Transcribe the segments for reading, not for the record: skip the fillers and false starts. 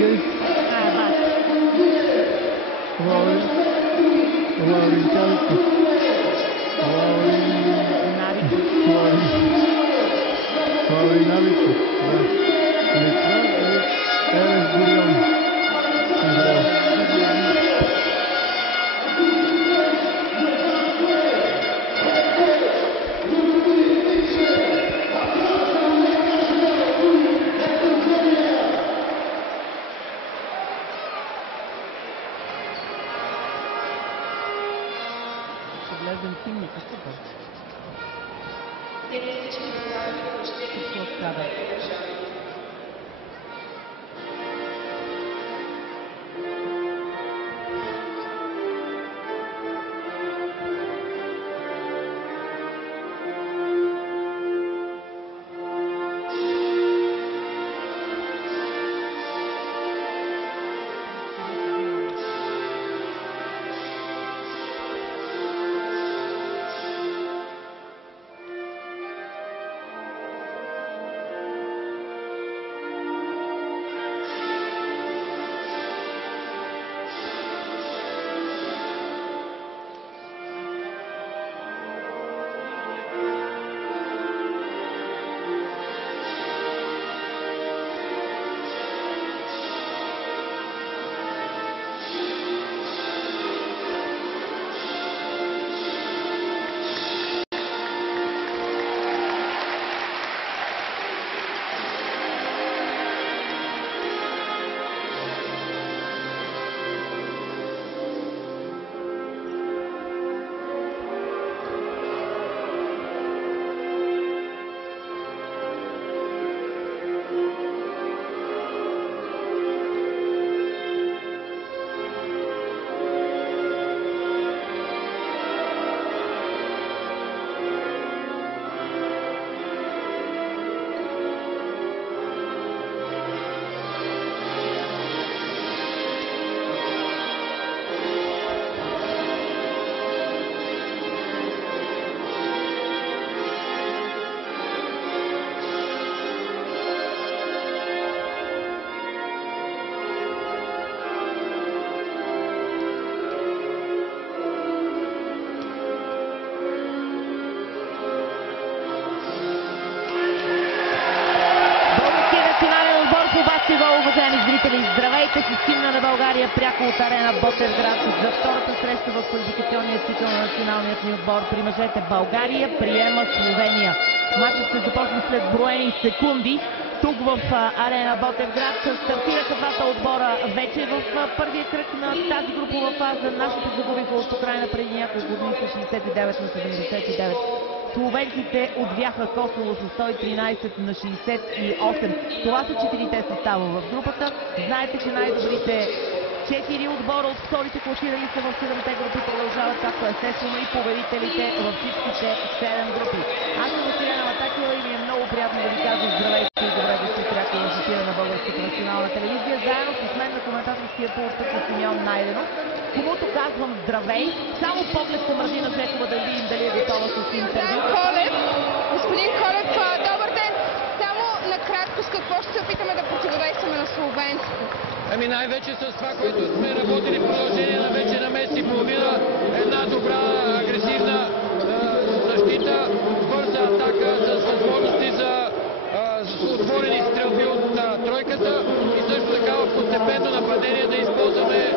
Rodriguez. Lauren Calico. Lauren Navico. Litva и Ерес Гурион. Гледам тимника, супер. Какво става? Уважаеми зрители, здравейте с химна на България пряко от арена Ботевград за втората среща в квалификационния цикъл на националният ни отбор при мъжете. България приема Словения. Матчът ще започне след броени секунди. Тук в арена Ботевград стартираха двата отбора вече в първия кръг на тази групова фаза. Нашите загубиха от Украйна преди няколко години с 69 на 79. Словенците отбяха Косово с 113 на 68. Това са четирите състава в групата. Знаете, че най-добрите 4 отбора от вторите класирали са в 7-те групи продължават, както естествено и победителите във всичките 7 групи. Аз съм Василена Матакова и ми е много приятно да ви кажа здравейте и добре дошли пряко в ефира на Българската национална телевизия. Заедно с мен на коментаторския пулт е Симеон Найденов, комуто казвам здравей. Само поглед към Радина Жекова да видим дали е готова с интервю. Господин Колев, добър ден! Само накратко с какво ще се опитаме да противодействаме на словенците? Ами най-вече с това, което сме работили в продължение на вече на месец и половина. Една добра, агресивна защита, бърза атака с възможности за отворени стрелби от тройката и също така в постепенно нападение да използваме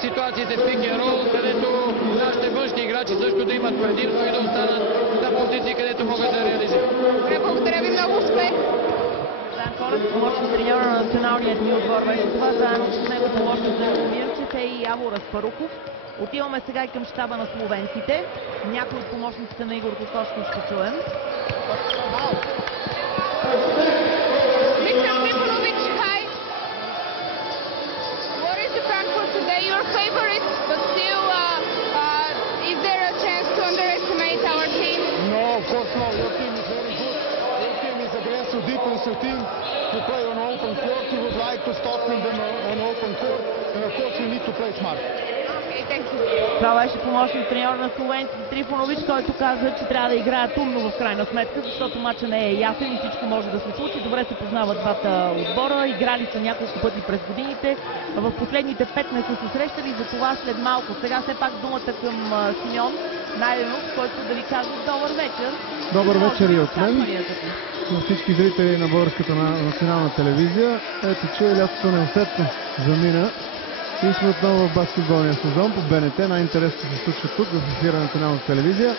ситуациите в пик н рол, където нашите външни играчи също да имат предимство и да останат на позиции, където могат да реализират. Добре, благодаря ви, много успех! Колев, помощник треньора на националният ни отбор, беше това заедно с него помощник за Мирчета и Яво Разпарухов. Отиваме сега и към щаба на словенците. Някои от помощниците на Игор Кокошки ще чуем. Mr. Trifunovic, hi. What is the plan for today? Your favorite, but still, is there a chance to underestimate our team? No, of course not. Your team is very good. Your team is aggressive, defensive team. To play on open court, you would like to stop them on open court, and of course you need to play smart. Това беше помощник треньор на словенците Трифонович, който каза, че трябва да играят умно в крайна сметка, защото матчът не е ясен и всичко може да се случи. Добре се познават двата отбора, играли са няколко пъти през годините. В последните 5 не са се срещали, за това след малко. Сега все пак думата към Симеон Найденов, който да ви каже добър вечер. Добър вечер и от мен. На всички зрители на Българската национална телевизия. Ето, че лятото неусетно замина. И сме отново в баскетболния сезон по БНТ. Най-интересно се случва тук в ефира на националната телевизия.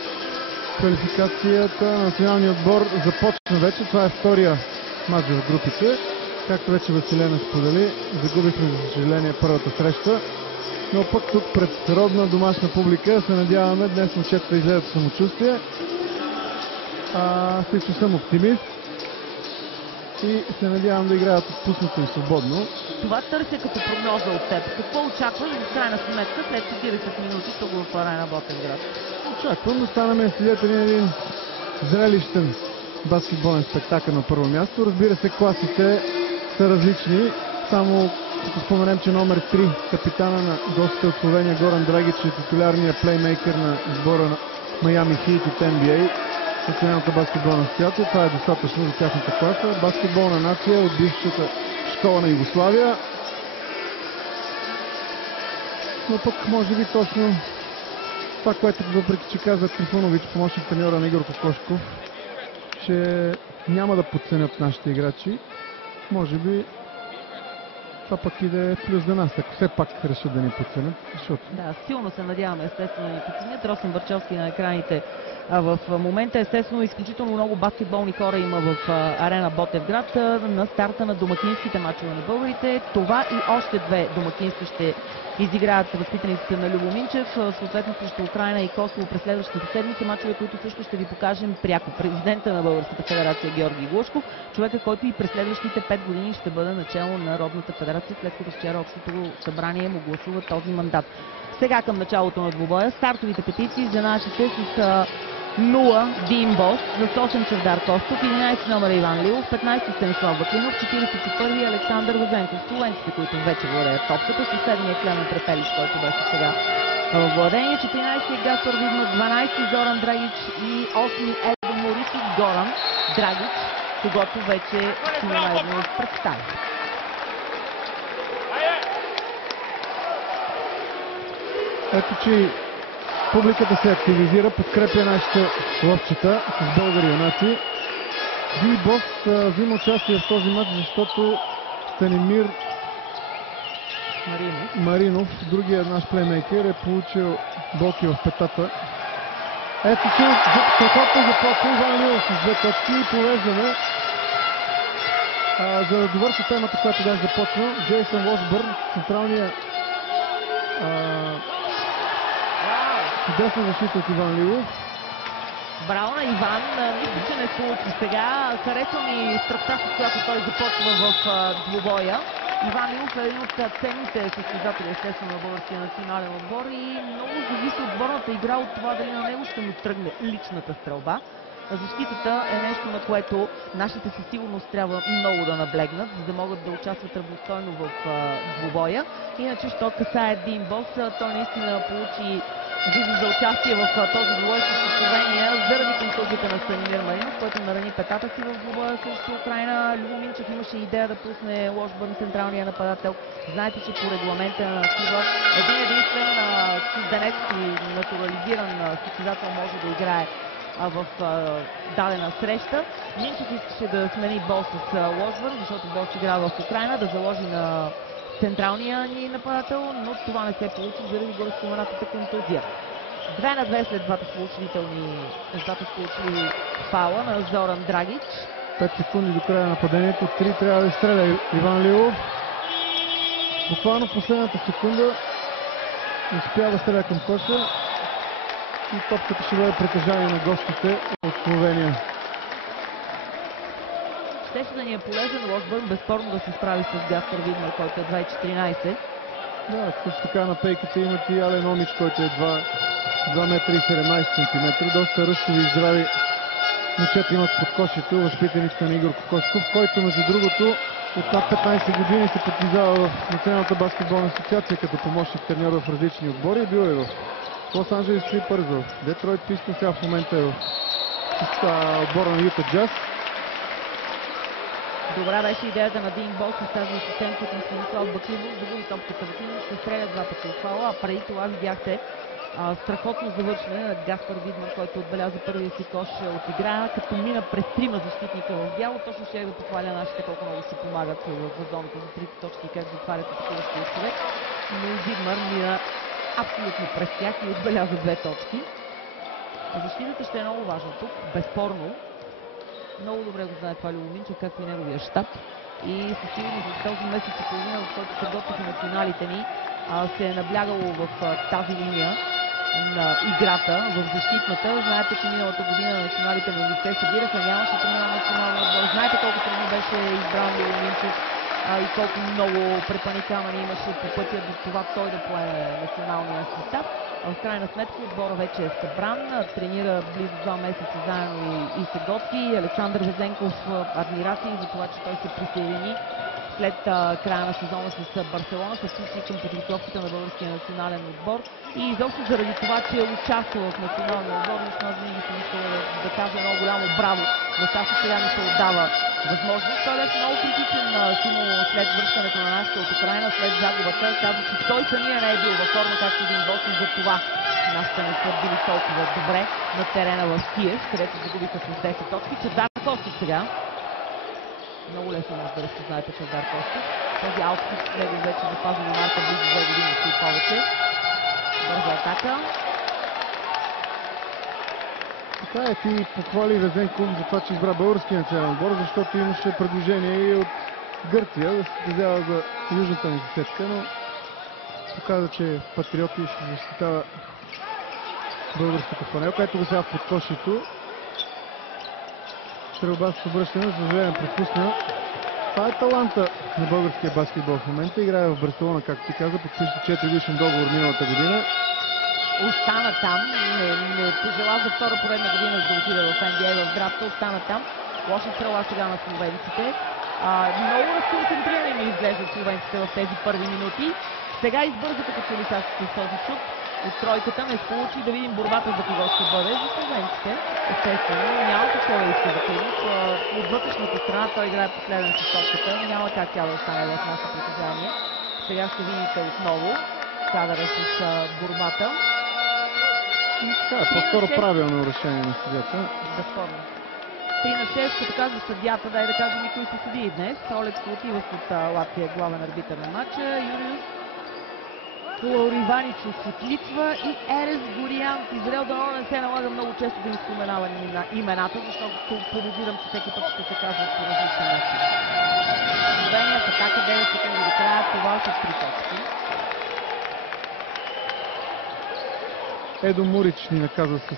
Квалификацията на националния отбор започна вече. Това е втория матч в групите. Както вече Василена сподели, загубихме за съжаление първата среща. Но пък тук пред родна домашна публика се надяваме днес момчетата да излезат самочувствие. Аз лично съм оптимист и се надявам да играят отпуснато и свободно. Това търся като прогноза от теб. Какво очаква и в крайна сметка след 40 минути тук в Арена Ботевград? Очаквам да станем свидетели на един зрелищен баскетболен спектакъл на първо място. Разбира се, класите са различни. Само като споменем, че номер 3, капитана на гостите от Словения Горан Драгич, е титулярният плеймейкър на сбора на Майами Хийт от NBA, Националната баскетболна асоциация. Това е достатъчно за тяхната класа. Баскетболна нация от бившата школа на Югославия. Но пък може би точно това, което въпреки че каза Трифонович, помощник треньора на Игор Кокошков, че няма да подценят нашите играчи. Може би това пък и да е плюс за нас, ако все пак решат да ни подценят. Защото... Да, силно се надяваме естествено да ни подценят. Росен Барчовски на екраните. В момента естествено изключително много баскетболни хора има в Арена Ботевград на старта на домакинските мачове на българите. Това и още две домакински ще изиграят възпитаниците на Любо Минчев, съответно срещу Украйна и Косово през следващите седмици, мачове, които също ще ви покажем пряко. Президента на Българската федерация Георги Глушков, човека, който и през следващите 5 години ще бъде начало на Народната федерация, след като вчера общото събрание му гласува този мандат. Сега към началото на двубоя, стартовите петиции за нашите с 0 Дин Бос, за 8 Чавдар Костов, 11 номер Иван Лилов, 15 Станислав Баклинов, 41 Александър Вазенков. Словенците, които вече владеят топката, съседния Клемен Препелиш, който беше сега в владение, 14 Гаспар Видно, 12 Зоран Драгич и 8 Едо Морисов Горан Драгич, когато вече Симеон представи. Ето, че публиката се активизира, подкрепя нашите лъвчета с българи юнаци. Ди Бос взима участие в този матч, защото Станимир Маринов, другия наш плеймейкер, е получил болки в петата. Ето, че петата започва Иван Лилов с 2 точки и повеждаме. За да довърши темата, която даже започва, Джейсън Лошбърн, централния чудесна защита от Иван Лилов. Браво на Иван, мисля, че не случи сега. Харесва ми страстта, с която той започва в двубоя. Иван Лилов е един от ценните състезатели, естествено, на българския национален отбор и много зависи отборната игра от това дали на него ще му тръгне личната стрелба. Защитата е нещо, на което нашите със сигурност трябва много да наблегнат, за да могат да участват равностойно в двубоя. Иначе, що касае Дин Бос, той наистина получи виза за участие в този двубой с Словения заради контузията на Станимир Маринов, който нарани петата си в двубоя срещу Украйна. Любо Минчев имаше идея да пусне Лошбърн, централния нападател. Знаете, че по регламента на ФИБА единствен чужденец и натурализиран състезател може да играе в дадена среща. Минчев искаше да смени Бол с Лошбърн, защото Бол игра в Украйна, да заложи на централния ни нападател, но това не се получи заради гореспоменатата контузия. 2-2 след двата сполучили фаула на Зоран Драгич. 5 секунди до края на нападението, 3 трябва да изстреля Иван Лилов. Буквално в последната секунда успя да стреля към коша и топката ще бъде притежание на гостите от Словения. Щеше да ни е полезен Лошбърн безспорно да се справи с Гаспар Видмар, който е 2,14. Да, също така на пейките имат и Ален Омич, който е 2 метра и 17 см. Доста ръстови и здрави момчета имат под кошето, възпитаниците на Игор Кокошков, който между другото От над 15 години се подвизава в Националната баскетболна асоциация като помощник треньор в различни отбори. Бил е в Лос Анджелес Клипърс, в Детройт Пистънс, сега в момента е в отбора на Юта Джаз. Добра беше идеята на Дин Бос, тази асистентът на Станислав Бакливов, загуби топката в тим, ще стреля два пъти от фаула, а преди това видяхте страхотно завършване на Гаспар Видман, който отбеляза първия си кош от игра, като мина през трима защитника в бяло. Точно ще да похваля нашите колко много си помагат в зоната за трите точки, как затварят атакуващия човек. Но Видман мина абсолютно през тях и отбеляза 2 точки. Защитата ще е много важна тук, безспорно. Много добре го знае това Любо Минчев, както и неговия щаб. И със сигурност в този месец и половина, в който се готвят националите ни, се е наблягало в тази линия на играта, в защитната. Знаете, че миналата година националите на лице събираха, нямаше тренира националния отбор. Знаете колко трудно беше избран Любо Минчев и колко много препаникаване имаше по пътя до това той да поеме националния състав. В крайна сметка отбора вече е събран, тренира близо 2 месеца заедно и се готви. Александър Везенков адмирации за това, че той се присъедини след края на сезона с Барселона, се включи към подготовката на българския национален отбор и изобщо заради това, че е участвал в националния отбор, но винаги съм искала да кажа много голямо браво на Сашо, сега ми се отдава възможност. Той беше много критичен силно след връщането на нашата от Украйна, след загубата. Казва, че той самия не е бил във форма, както един бос, и за това нашите не са били толкова добре на терена в Киев, където загубиха с 10 точки. Чавдар Костов сега. Много лесно може да разпознаете Чавдар Костов. Този аутфит него вече запазва на марка близо 2 години и повече. Бърза атака. Така е, ти похвали Везенков за това, че избра българския национален отбор, защото имаше предложение и от Гърция да се състезава за южната ни съседка, но показа, че Патриоти ще защитава българската фанелка. Ето го сега в подкошието. Стрелба с обръщане, за съжаление пропусна. Това е таланта на българския баскетбол в момента. Играе в Барселона, както ти каза, подпиша 4-годишен договор миналата година. Остана там, не пожела за втора поредна година да отиде в NBA в драфта, остана там. Лоша стрела сега на словенците. Много разконцентрирани ми изглеждат словенците в тези първи минути. Сега избърза като че ли с този шут от тройката, не се получи, да видим борбата за кого ще бъде. За словенците, естествено, няма какво да иска да Кирилов. От вътрешната страна той играе последен с топката, няма как тя да остане в наше притежание. Сега ще видите отново кадъра с борбата. Това е по-скоро правилно решение на съдията. Безспорно. 3-6, като казва съдията, дай да кажем и кои са съдии днес. Олег Колотивов от Латвия, главен арбитър на матча, Юриус Лауриваничус от Литва и Ерес Гориан от Израел. Дано не се налага много често да им споменавам имената, защото подозирам, че всеки път ще се казват по различен начин. Словения в атака 9 секунди до края, това са 3 точки. Едо Мурич ни наказва с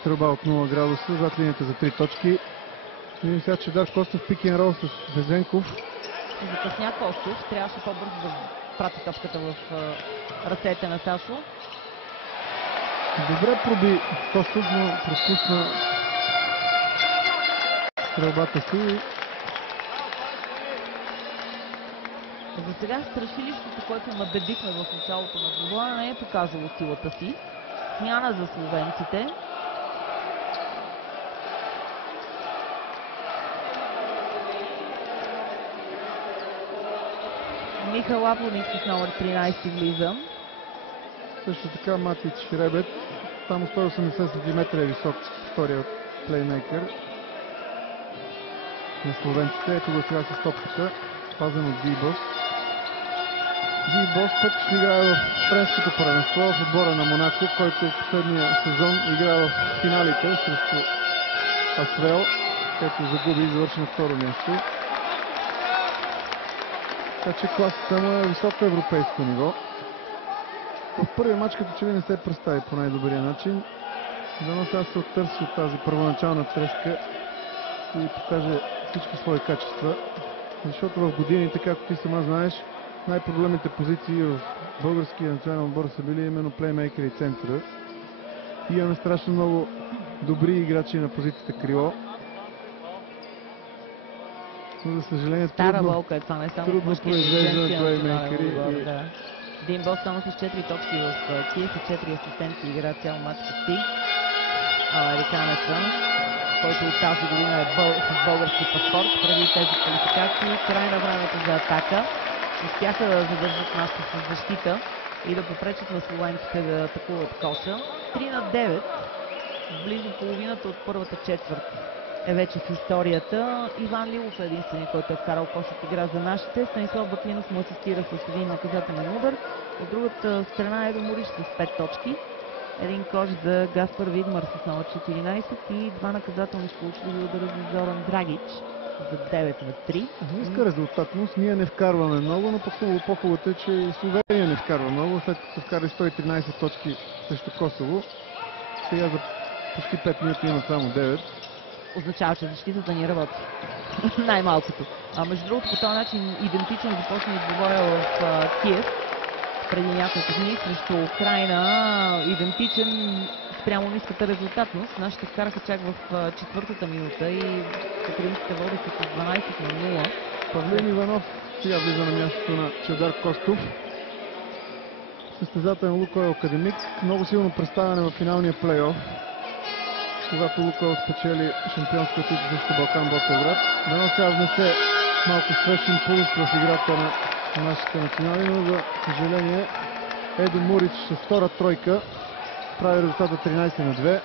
стрелба от 0 градуса зад линията за 3 точки. Видим сега Чавдар Костов, пик н рол с Везенков. Закъсня Костов, трябваше по-бързо да прати топката в ръцете на Сашо. Добре проби Костов, но пропусна стрелбата си. За сега страшилището, което набедихме в началото на двубоя, не е показало силата си. Смяна за словенците. Михал Аплоник с номер 13 влиза. Също така Матич Ребет. Само 180 см е висок, втория плеймейкър на словенците. Ето го сега с топката, пазен от Дибос. Дибос пък ще играе в френското първенство, в отбора на Монако, който в последния сезон игра в финалите срещу Асвел, където загуби и завърши на второ място. Така че класата му е високо европейско ниво. В първия матч като че ли не се представи по най-добрия начин. Дано сега се оттърси от тази първоначална треска и покаже всички свои качества. Защото в годините, както ти сама знаеш, най-проблемните позиции в българския национален отбор са били именно плеймейкери и центъра. И имаме страшно много добри играчи на позицията крило. Но, за съжаление, Стара болка е това, не само трудно мъжки произвеждат женски плеймейкери национален отбор, и- да. Димбо само с 4 точки в Киев и 4 асистенти игра цял матч почти. Американеца, който от тази година е с български паспорт, преди тези квалификации. Край на времето за атака. Успяха да задържат нашата с защита и да попречат на словенците да атакуват коша. 3-9. Близо половината от първата четвърт е вече в историята. Иван Лилов е единственият, който е вкарал кош от игра за нашите. Станислав Баклинов му асистира с един наказателен удар. От другата страна Едо Мориш с 5 точки. Един кош за Гаспар Видмар с номер 14 и два наказателни сполучливи удара за Зоран Драгич за 9-3. Ниска резултатност. Ние не вкарваме много, но по-хубавото е, че и Словения не вкарва много, след като са вкарали 113 точки срещу Косово. Сега за почти 5 минути имат само 9. Означава, че защитата ни работи. Най-малкото. Между другото, по този начин идентично започна и двобоя в Киев преди няколко дни срещу Украйна. Идентичен спрямо ниската резултатност. Нашите вкараха чак в четвъртата минута и украинските водеха с 12-0. Павлин Иванов сега влиза на мястото на Чавдар Костов. Състезател на Лукойл Академик. Много силно представяне в финалния плейоф, когато Лукойл спечели шампионския титул за Балкан Ботевград. Дано сега внесе малко свеж импулс в играта на нашите национали, но за съжаление Едо Мурич с втора тройка прави резултата 13-2.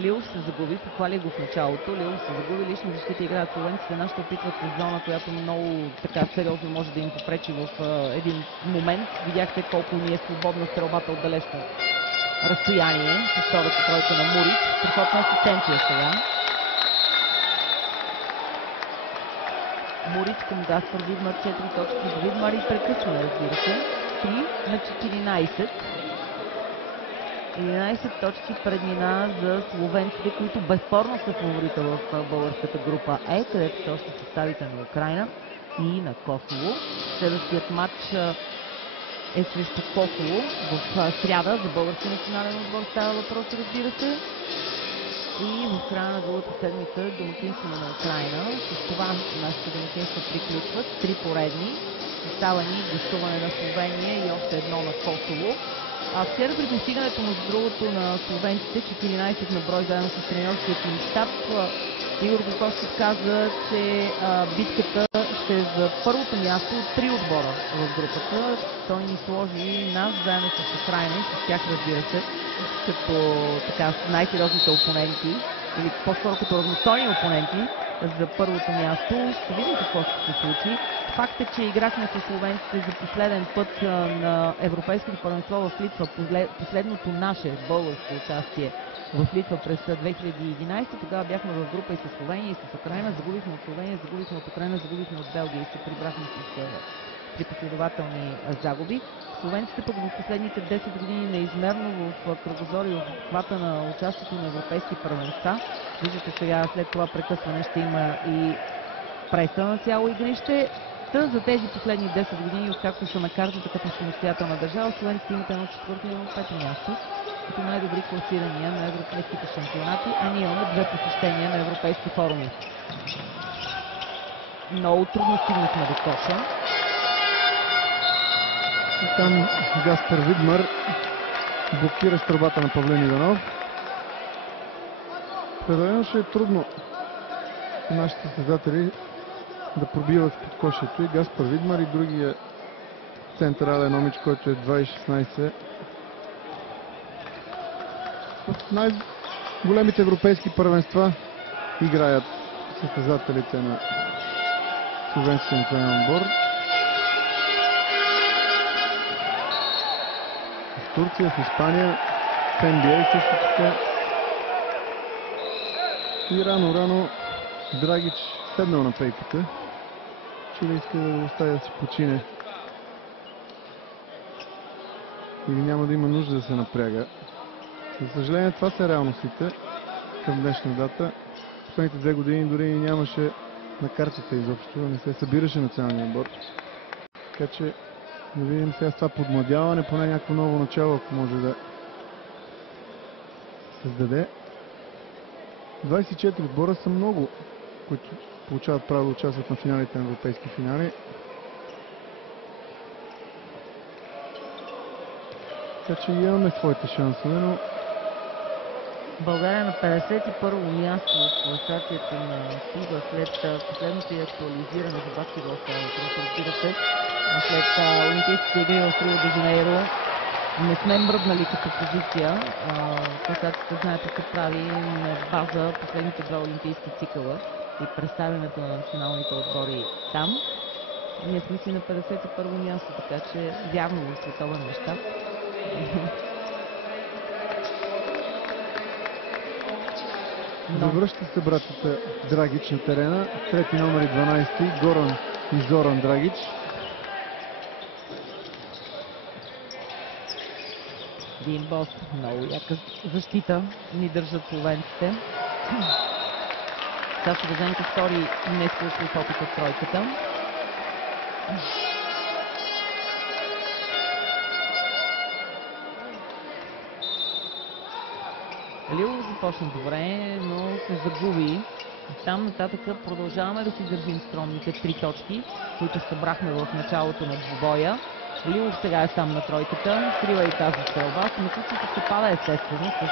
Лилов се загуби, похвали го в началото. Лилов се загуби, лично защита играят словенците. Нашите опитват в зона, която много така сериозно може да им попречи в един момент. Видяхте колко ни е свободна стрелбата от далечно разстояние с втората тройка на Мурич. Приход на асистенция сега. Мурич към Гаспар Видмар 4 точки. Видмар и прекъсване, разбира се. 3-14. 11 точки преднина за словенците, които безспорно са фаворита в българската група Е, където са още съставите на Украйна и на Косово. Следващият матч е срещу Косово в сряда за български национален отбор. Става въпрос, разбира се. И в края на другата седмица домакинство на Украйна. С това нашите домакинства приключват. 3 поредни. Остава ни гостуване на Словения и още едно на Косово. Вчера при достигането, между другото, на словенците, 14 на брой заедно с тренерският им щаб, Игор Кокошков каза, че битката ще е за първото място от 3 отбора в групата. Той ни сложи нас заедно с Украйна и с тях, разбира се, като така най-сериозните опоненти, или по-скоро като равностойни опоненти за първото място. Ще видим какво ще се случи. Факт е, че играхме с словенците за последен път на Европейското първенство в Литва, последното наше българско участие в Литва през 2011. Тогава бяхме в група и с Словения, и с Украйна. Загубихме от Словения, загубихме от Украйна, загубихме от Белгия и се прибрахме при последователни загуби. Словенците пък в последните 10 години неизмерно в кръгозор и в обхвата на участието на европейски първенства. Виждате сега, след това прекъсване ще има и преса на цяло игрище. За тези последни 10 години, откакто са на картата като самостоятелна държава, словенците имат едно четвърто и едно пето място, като най-добри класирания на европейските шампионати, а ние имаме 2 посещения на европейски форуми. Много трудно стигнахме до коша. И там Гаспар Видмар блокира стрелбата на Павлин Иванов. Определено ще е трудно нашите състезатели да пробиват под кошето и Гаспар Видмар и другия централен омич, който е 2,16. В най-големите европейски първенства играят състезателите на словенския национален отбор. В Турция, в Испания, в NBA също така. И рано Драгич седнал на пейката. Чули иска да го оставя да си почине. Или няма да има нужда да се напряга. За съжаление, това са реалностите към днешна дата. Последните 2 години дори нямаше на картата изобщо, не се събираше националния отбор. Така че да видим сега с това подмладяване, поне някакво ново начало, ако може да създаде. 24 отбора са много, които получават право да участват на финалите на европейски финали. Така че имаме своите шансове, но България на 51-во място в класацията на FIBA след последното и актуализиране за баскетбол, разбира се, след Олимпийските игри в Рио де Жанейро. Не сме мръднали като позиция. Класацията, знаете, се прави на база последните два олимпийски цикъла и представянето на националните отбори там. Ние сме си на 51-во място, така че вярно в световен мащаб. завръща се братята Драгич на терена. Трети номер и 12 Горан и Зоран Драгич. Дин Бос, много яка защита ни държат словенците. Сашо Розенко втори нескучив опит от тройката. Лилов започна добре, но се загуби. Там нататък продължаваме да си държим скромните 3 точки, които събрахме в началото на двубоя. Лилов сега е сам на тройката, скрива и тази стрелба. Самочувствието се пада естествено с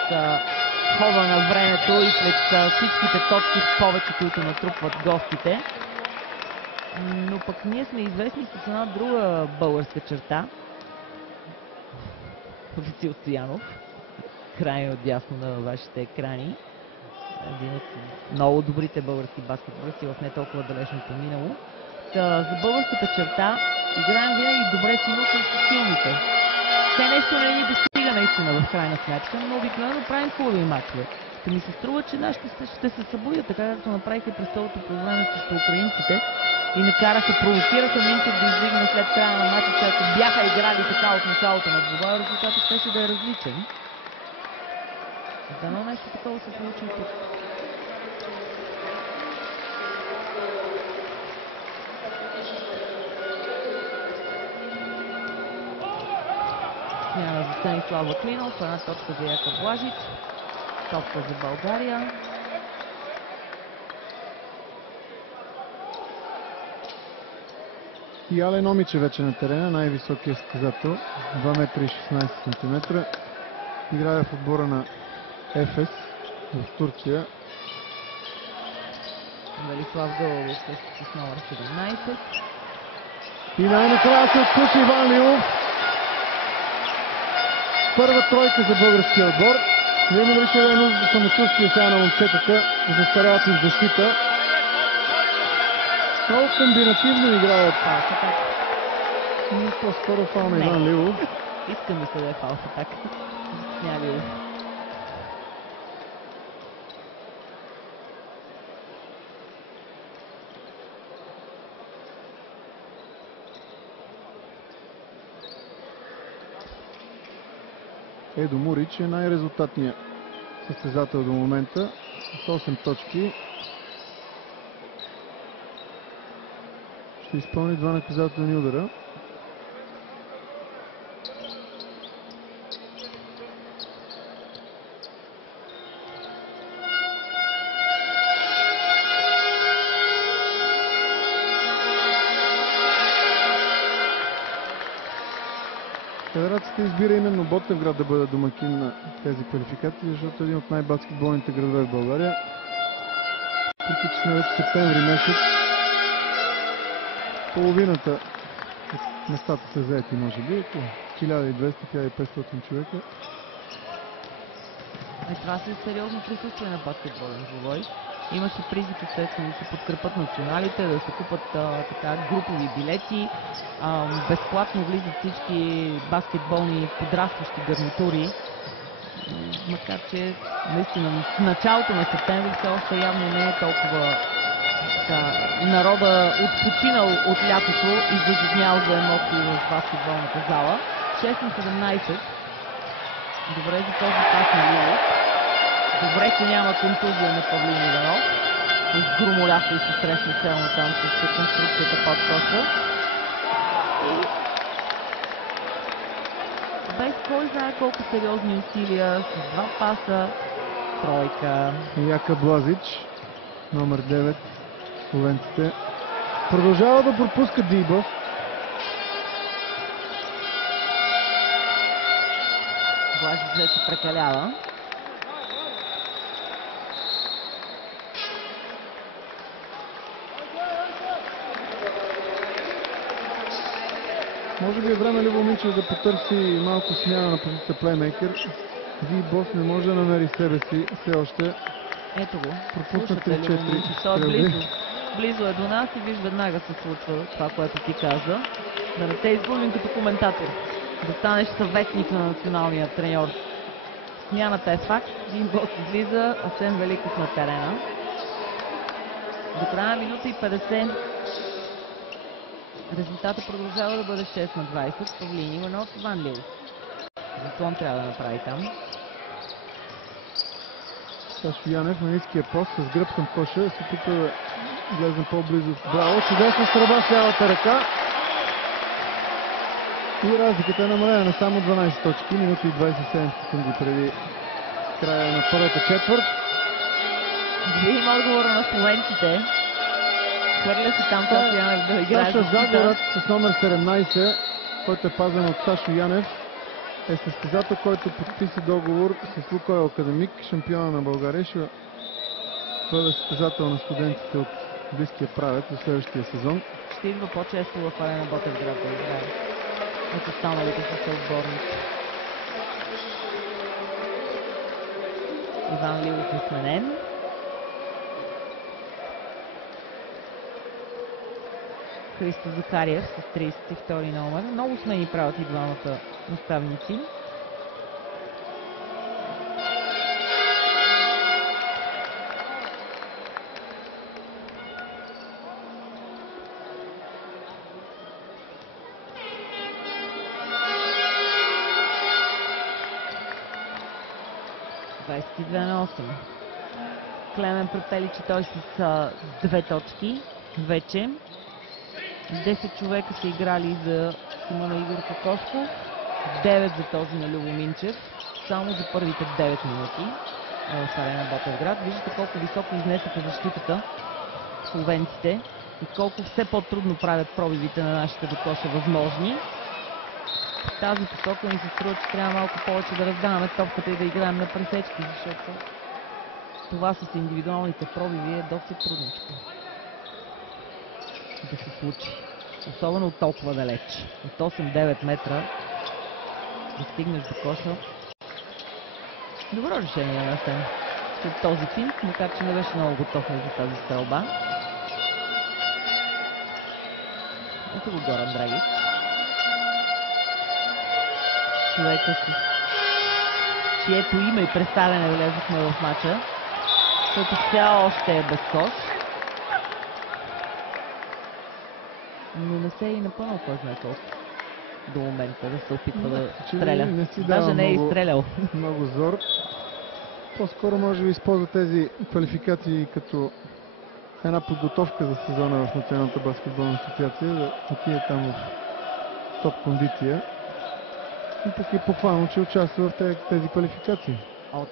хода на времето и след всичките точки в повече, които натрупват гостите. Но пък ние сме известни с една друга българска черта. Васил Стоянов, крайно отдясно на вашите екрани. Един от много добрите български баскетболисти в не толкова далечното минало. За българската черта играем винаги добре силно с силните. Те нещо не ни достига наистина в крайна сметка, но обикновено правим хубави мачове. Ще ми се струва, че нашите ще се събудят, така както направиха през цялото по време срещу украинците и накараха, провокираха Минчев да издигне след края на мача, че ако бяха играли така от началото на двубоя, резултатът щеше да е различен. Дано нещо такова се случи тук. Смяна за Станислав Ваклинов, една точка за Яков Блажич, топка за България. И Ален Омич е вече на терена, най-високият състезател, 2 метра и 16 см. Играе в отбора на Ефес в Турция. Велислав Гълъбов с номер 17. И най-накрая се отключи Иван Лилов. Първа тройка за българския отбор. Не има ли ще да е нужда самочувствие сега на момчетата, застаряват и в защита. Много комбинативно играят. Фалс-атак. Но по-скоро фал на Иван Лилов. Искам да се да е фалс-атак. Ня Лилов. Едо Мурич е най-резултатният състезател до момента с 8 точки. Ще изпълни 2 наказателни удара. Федерацията избира именно Ботевград да бъде домакин на тези квалификации, защото е един от най-баскетболните градове в България. Въпреки че сме вече септември месец, половината от местата са заети, може би, около 1200-1500 човека. Това са сериозно присъствие на баскетболен двубой. Имаше призив, естествено, да се подкрепят националите, да се купат така групови билети. Безплатно влизат всички баскетболни подрастващи гарнитури. Макар че наистина в началото на септември все още явно не е толкова народа отпочинал от лятото и заживнял за емоции в баскетболната зала. 6-17. Добре за този пас на Лилов. Добре, че няма контузия на Павлин Иванов. С громоляха и се срещна целно там с конструкцията под коша. Без кой знае колко сериозни усилия, с 2 паса, тройка. Яка Блазич, номер 9. словенците. Продължава да пропуска Дибов. Блажев вече прекалява. Може би е време Любо Минчев да потърси малко смяна на позиция плеймейкър. Дибов не може да намери себе си все още. Ето го. Пропуснати Слушате ли 4 момиче? Той е стрелби. близо е до нас и виж веднага се случва това, което ти каза. Да не те изгубим като коментатор. Да станеш съветник на националния треньор. Смяната е факт. Един гост излиза, Асен Великов на терена. До края на минута и 50. Резултатът продължава да бъде 6 на 20. Павлин Иванов, Иван Лилов. Заслон трябва да направи там. Сашо Янев на ниския пост с гръб към коша. Се опитва да влезе по-близо. Браво, чудесна стрелба с лявата ръка. И разликата е намалена на само 12 точки. Минути и 27 секунди преди края на първата четвърт. Да видим отговора на словенците. Хвърля се там Сашо Янев да играе Саша защита. Загорът с номер 17, който е пазен от Сашо Янев, е състезател, който подписа договор с Лукойл Академик, шампиона на България. Ще бъде състезател на студентите от близкия правец за следващия сезон. Ще идва по-често в Арена Ботевград да играе. От останалите са отборници. Иван Лилов е сменен. Христо Захариев с 32 номер. Много смени правят и двамата наставници. На 8. Клемен препели, че той с 2 точки вече. 10 човека са играли за тима на Игор Кокошков, 9 за този на Любо Минчев, само за първите 9 минути в Арена Ботевград. Виждате колко високо изнесоха защитата словенците и колко все по-трудно правят пробивите на нашите до коша възможни. В тази посока ни се струва, че трябва малко повече да раздаваме топката и да играем на пресечки, защото това с индивидуалните пробиви е доста трудничко да се случи. Особено от толкова далеч. От 8-9 метра да стигнеш до коша. Добро решение на Асен. След този финт, макар че не беше много готов за тази стрелба. Ето го Горан Драгич. Човека с чието име и представяне влезохме в матча, който все още е без кош. Но не се е и напълнал кой знае колко до момента да се опитва да стреля. Даже не е изстрелял. Много зор. По-скоро може би използва тези квалификации като една подготовка за сезона в Националната баскетболна асоциация, да отиде там в топ кондиция. И пък е похвално, че участва в тези квалификации.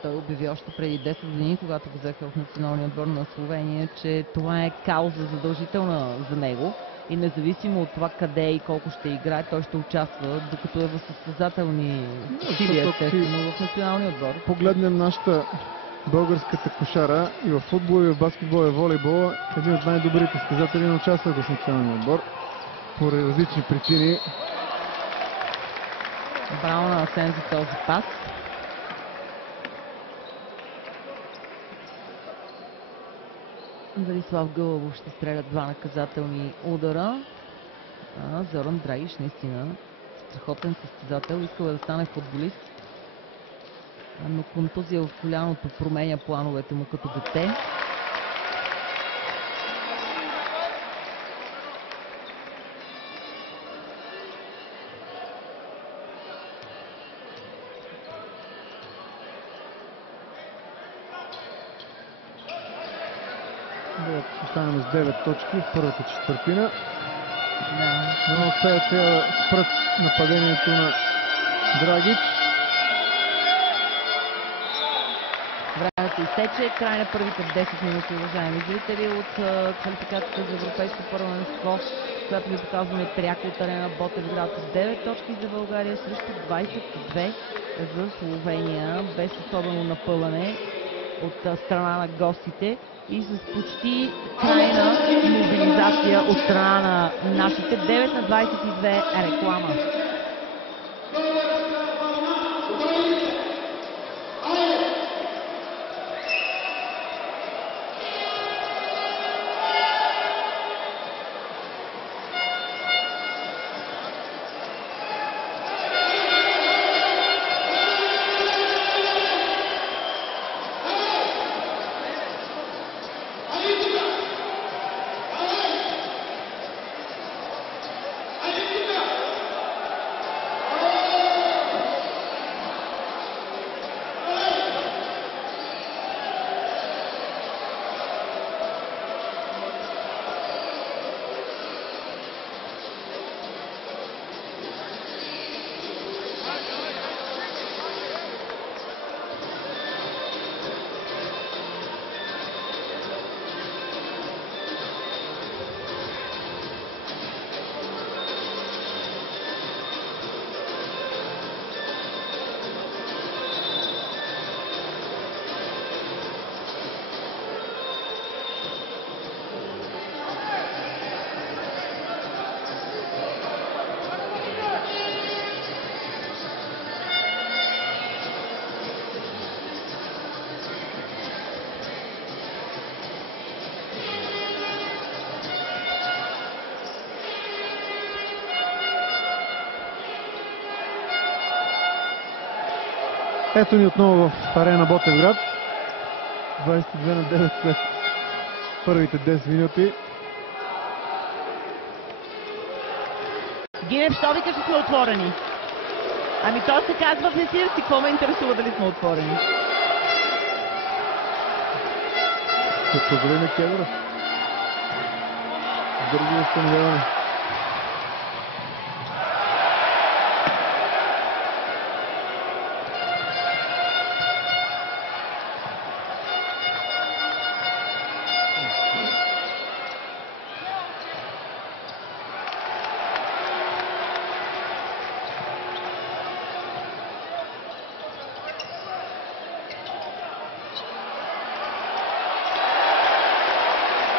Той обяви още преди 10 години, когато го взеха в националния отбор на Словения, че това е кауза задължителна за него и независимо от това къде и колко ще играе, той ще участва, докато е в състезателни усилия, естествено, в националния отбор. Погледнем нашата българската кошара и в футбол, и в баскетбол, и в волейбол. Един от най-добрите състезатели не участва в националния отбор по различни причини. Браво на Асен за този пас. Велислав Гълъбов ще стреля 2 наказателни удара. Зоран Драгиш наистина страхотен състезател. Искал да стане футболист, но контузия в коляното променя плановете му като дете. Оставаме с 9 точки в първата четвъртина. Да. Но успеят да спрат нападението на Драгич. Време времето изтече. Край на първите 10 минути, уважаеми зрители, от квалификацията за европейско първенство, която ви показваме пряко от арена Ботевград. 9 точки за България срещу 22 за Словения, без особено напъване от страна на гостите и с почти крайна мобилизация от страна на нашите. 9 на 22 реклама. Ето ни отново в арена Ботевград. 22 на 9 след първите 10 минути. Гинев, що викаш, че сме отворени? Ами то се казва в ефир си, какво ме интересува дали сме отворени? Ще позволи на Кевра. Бързи установяване.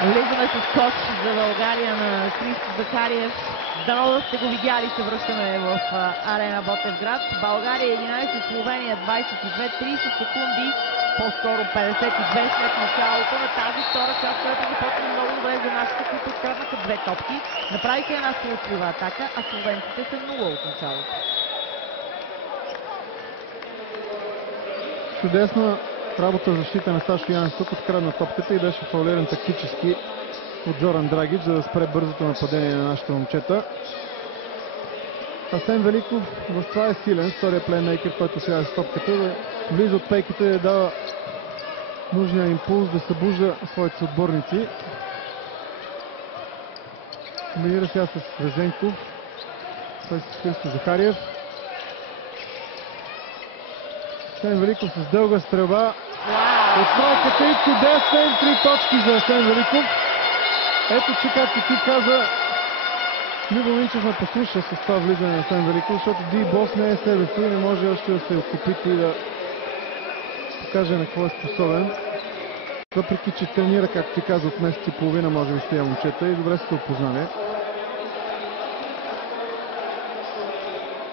Влизаме с кош за България на Христо Захариев. Дано да сте го видяли, се връщаме в арена Ботевград. България 11, Словения 22, 30 секунди, по-скоро 52 след началото на тази втора част, която започва много добре за нашите, които откраднаха две топки. Направиха една сполучлива атака, а словенците са 0 от началото. Чудесна работа в защита на Сашо Янев. Тук открадна топката и беше фаулиран тактически от Зоран Драгич, за да спре бързото нападение на нашите момчета. Асен Великов в това е силен, втория плеймейкър, който сега е с топката, да влиза от пейките и да дава нужния импулс, да събужда своите отборници. Комбинира сега с Резенков, той с Христо Захариев. Асен Великов с дълга стрелба. От тройката и чудесен 3 точки за Асен Великов. Ето, че както ти каза, Любо Минчев ме послуша с това влизане на Асен Великов, защото D-Boss не е себе си и не може още да се окупити и да покаже на какво е способен. Въпреки, че тренира, както ти каза, от месец и половина, може би с тия момчета и добре сте опознали.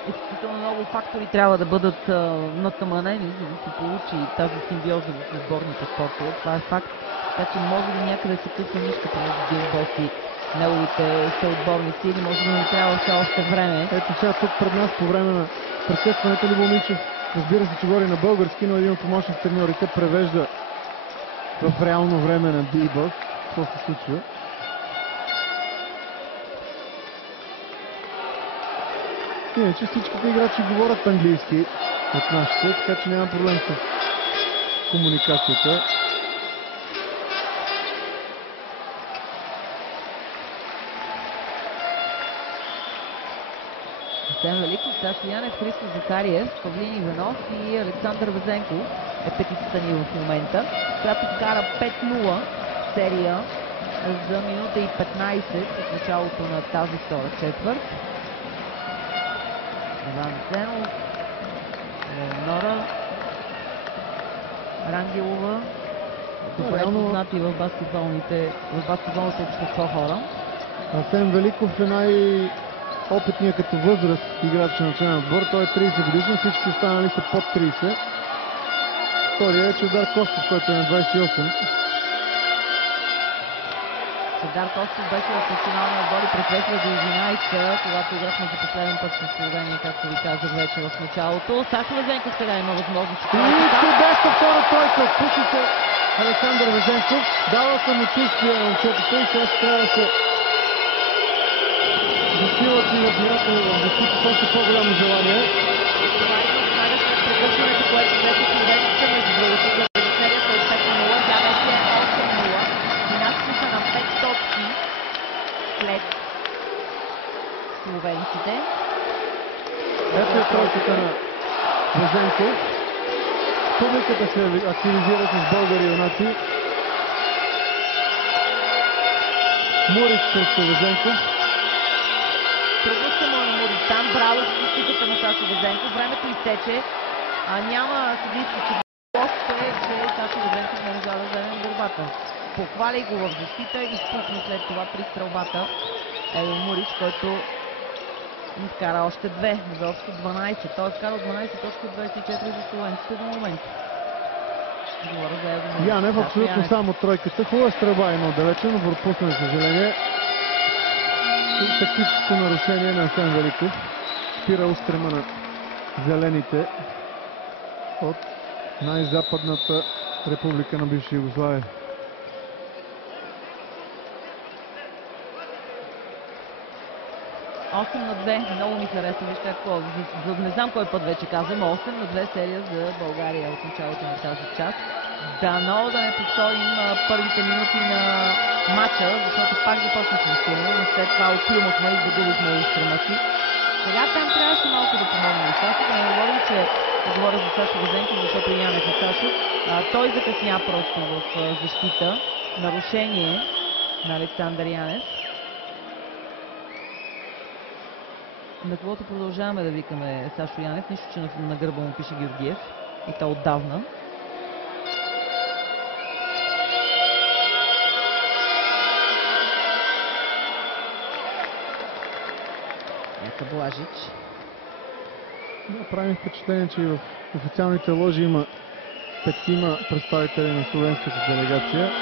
Изключително много фактори трябва да бъдат натъманени, за да се получи тази симбиоза в отборните спортове. Това е факт. Така че може ли някъде се късва нишката между D-Boss и неговите съотборници или може да ни трябва все още време. Ето сега тук пред нас по време на прекъсването Любо Минчев, разбира се, че говори на български, но един от помощник треньорите превежда в реално време на D-Boss. Какво се случва? Иначе всичките играчи говорят английски от нашите, така че няма проблем с комуникацията. Асен Великов, Сашо Янев, Христо Захариев, Павлин Иванов и Александър Везенков е петицата ни в момента, която кара 5-0 серия за минута и 15 от началото на тази втора четвърт. Иван Сенов, Леонора Рангелова, добре познати в баскетболното общество хора. Асен Великов е най-опитният като възраст играч на националния отбор. Той е 30 годишен, всички останали са под 30. Втория е Чавдар Костов, който е на 28. Чавдар Костов беше в националния отбор и през 2011, когато играхме за последен път с Словения, както ви казах вече в началото. Сашо Везенков сега има възможност. И чудесна втора тройка. Пуши се Александър Везенков. Дава самочувствие на момчетата и сега ще трябва да се засилат и в играта в защита с още по-голямо желание. Това е веднага след прекъсването, което вече Словенците между другото за серията от 5-0. Тя вече е 8-0. Финансите са на 5 точки след словенците. Ето е тройката на Везенков. Публиката се активизира с българи юнаци. Мурич срещу Везенков. Трудно се му на Мурич там. Браво с защитата на Сашо Везенков. Времето изтече. Няма съдийство, че лошото е, че Сашо Везенков не можа да вземе борбата. Похвали го в защита и спусна след това при стрелбата Ело Мурич, който им вкара още две за общо 12. Той е вкарал 12 точки от 24 за словенците до момента. Янев абсолютно само тройката. Хубава стрелба има отдалече, но пропусна, за съжаление. И тактическо нарушение на Асен Великов. Спира устрема на зелените от най-западната република на бивша Югославия. На 2. Много ми хареса. Виж какво. Не знам кой път вече казвам. 8-2 серия за България от началото на тази част. Дано да не повторим първите минути на матча, защото пак започнахме силно, но след това отлюмахме и загубихме устрема си. Сега там трябваше малко да помогне. Сашо, да не говорим, че говоря за Сашо Везенков, защото и Янев е Сашо. Той закъсня просто в защита. Нарушение на Александър Янев. На когото продължаваме да викаме Сашо Янев, нищо, че на гърба му пише Георгиев. И то отдавна. Ека Блажич. Да, правим впечатление, че и в официалните ложи има 5 представители на словенската делегация.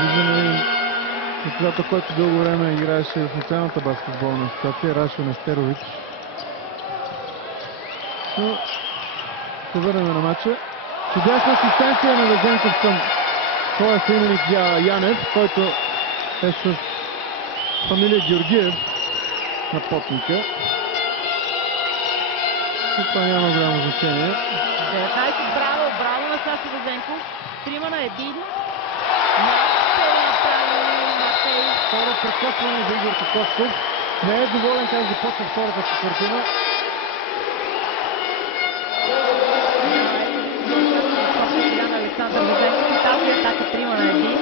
Виждаме когато, който дълго време играеше в националната баскетболна асоциация, Рашо Нестерович. Но се върнем на матча. Чудесна асистенция на Везенков към своя съименник Янев, който е с фамилия Георгиев на потника. И това няма голямо значение. 19, браво на Сашо Везенков. 3 на 1. Второ прекъсване за Игор Коковков. Не е доволен как започва втората четвъртина. Сега на Александър Везенков и тази атака 3 на 1.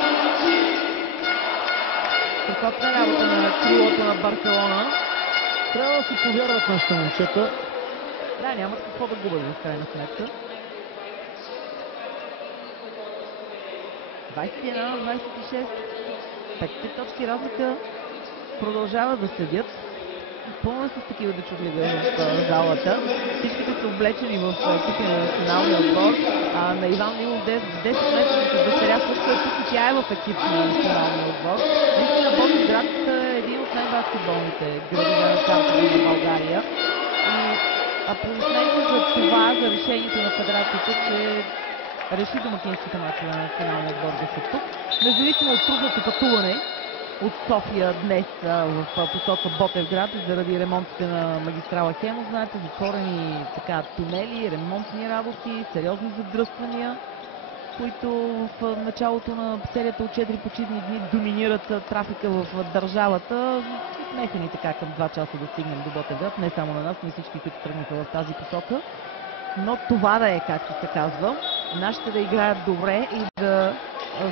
Страхотна работа на крилото на Барселона. Трябва да си повярват нашите момчета. Да, нямат какво да губят в крайна сметка. 21-26. 5 точки разлика продължават да седят. Пълно с такива дечугливи в залата. Всичките са облечени в екипи на националния отбор. На Иван Милов 10-месечната дъщеря също е тук и тя е в екип на националния отбор. Наистина Ботевград е един от най-баскетболните градове на картата на България. И аплодисменти за това, за решението на федерацията, че реши домакинските мачове на националния отбор да са тук. Независимо от трудното пътуване от София днес в посока Ботевград заради ремонтите на магистрала Хемус, знаете, затворени така тунели, ремонтни работи, сериозни задръствания. които в началото на серията от 4 почивни дни доминират трафика в държавата. Нека ни така към 2 часа да стигнем до Ботевград, не само на нас, но и всички, които тръгнаха в тази посока. Но това да е, както се казва, нашите да играят добре и да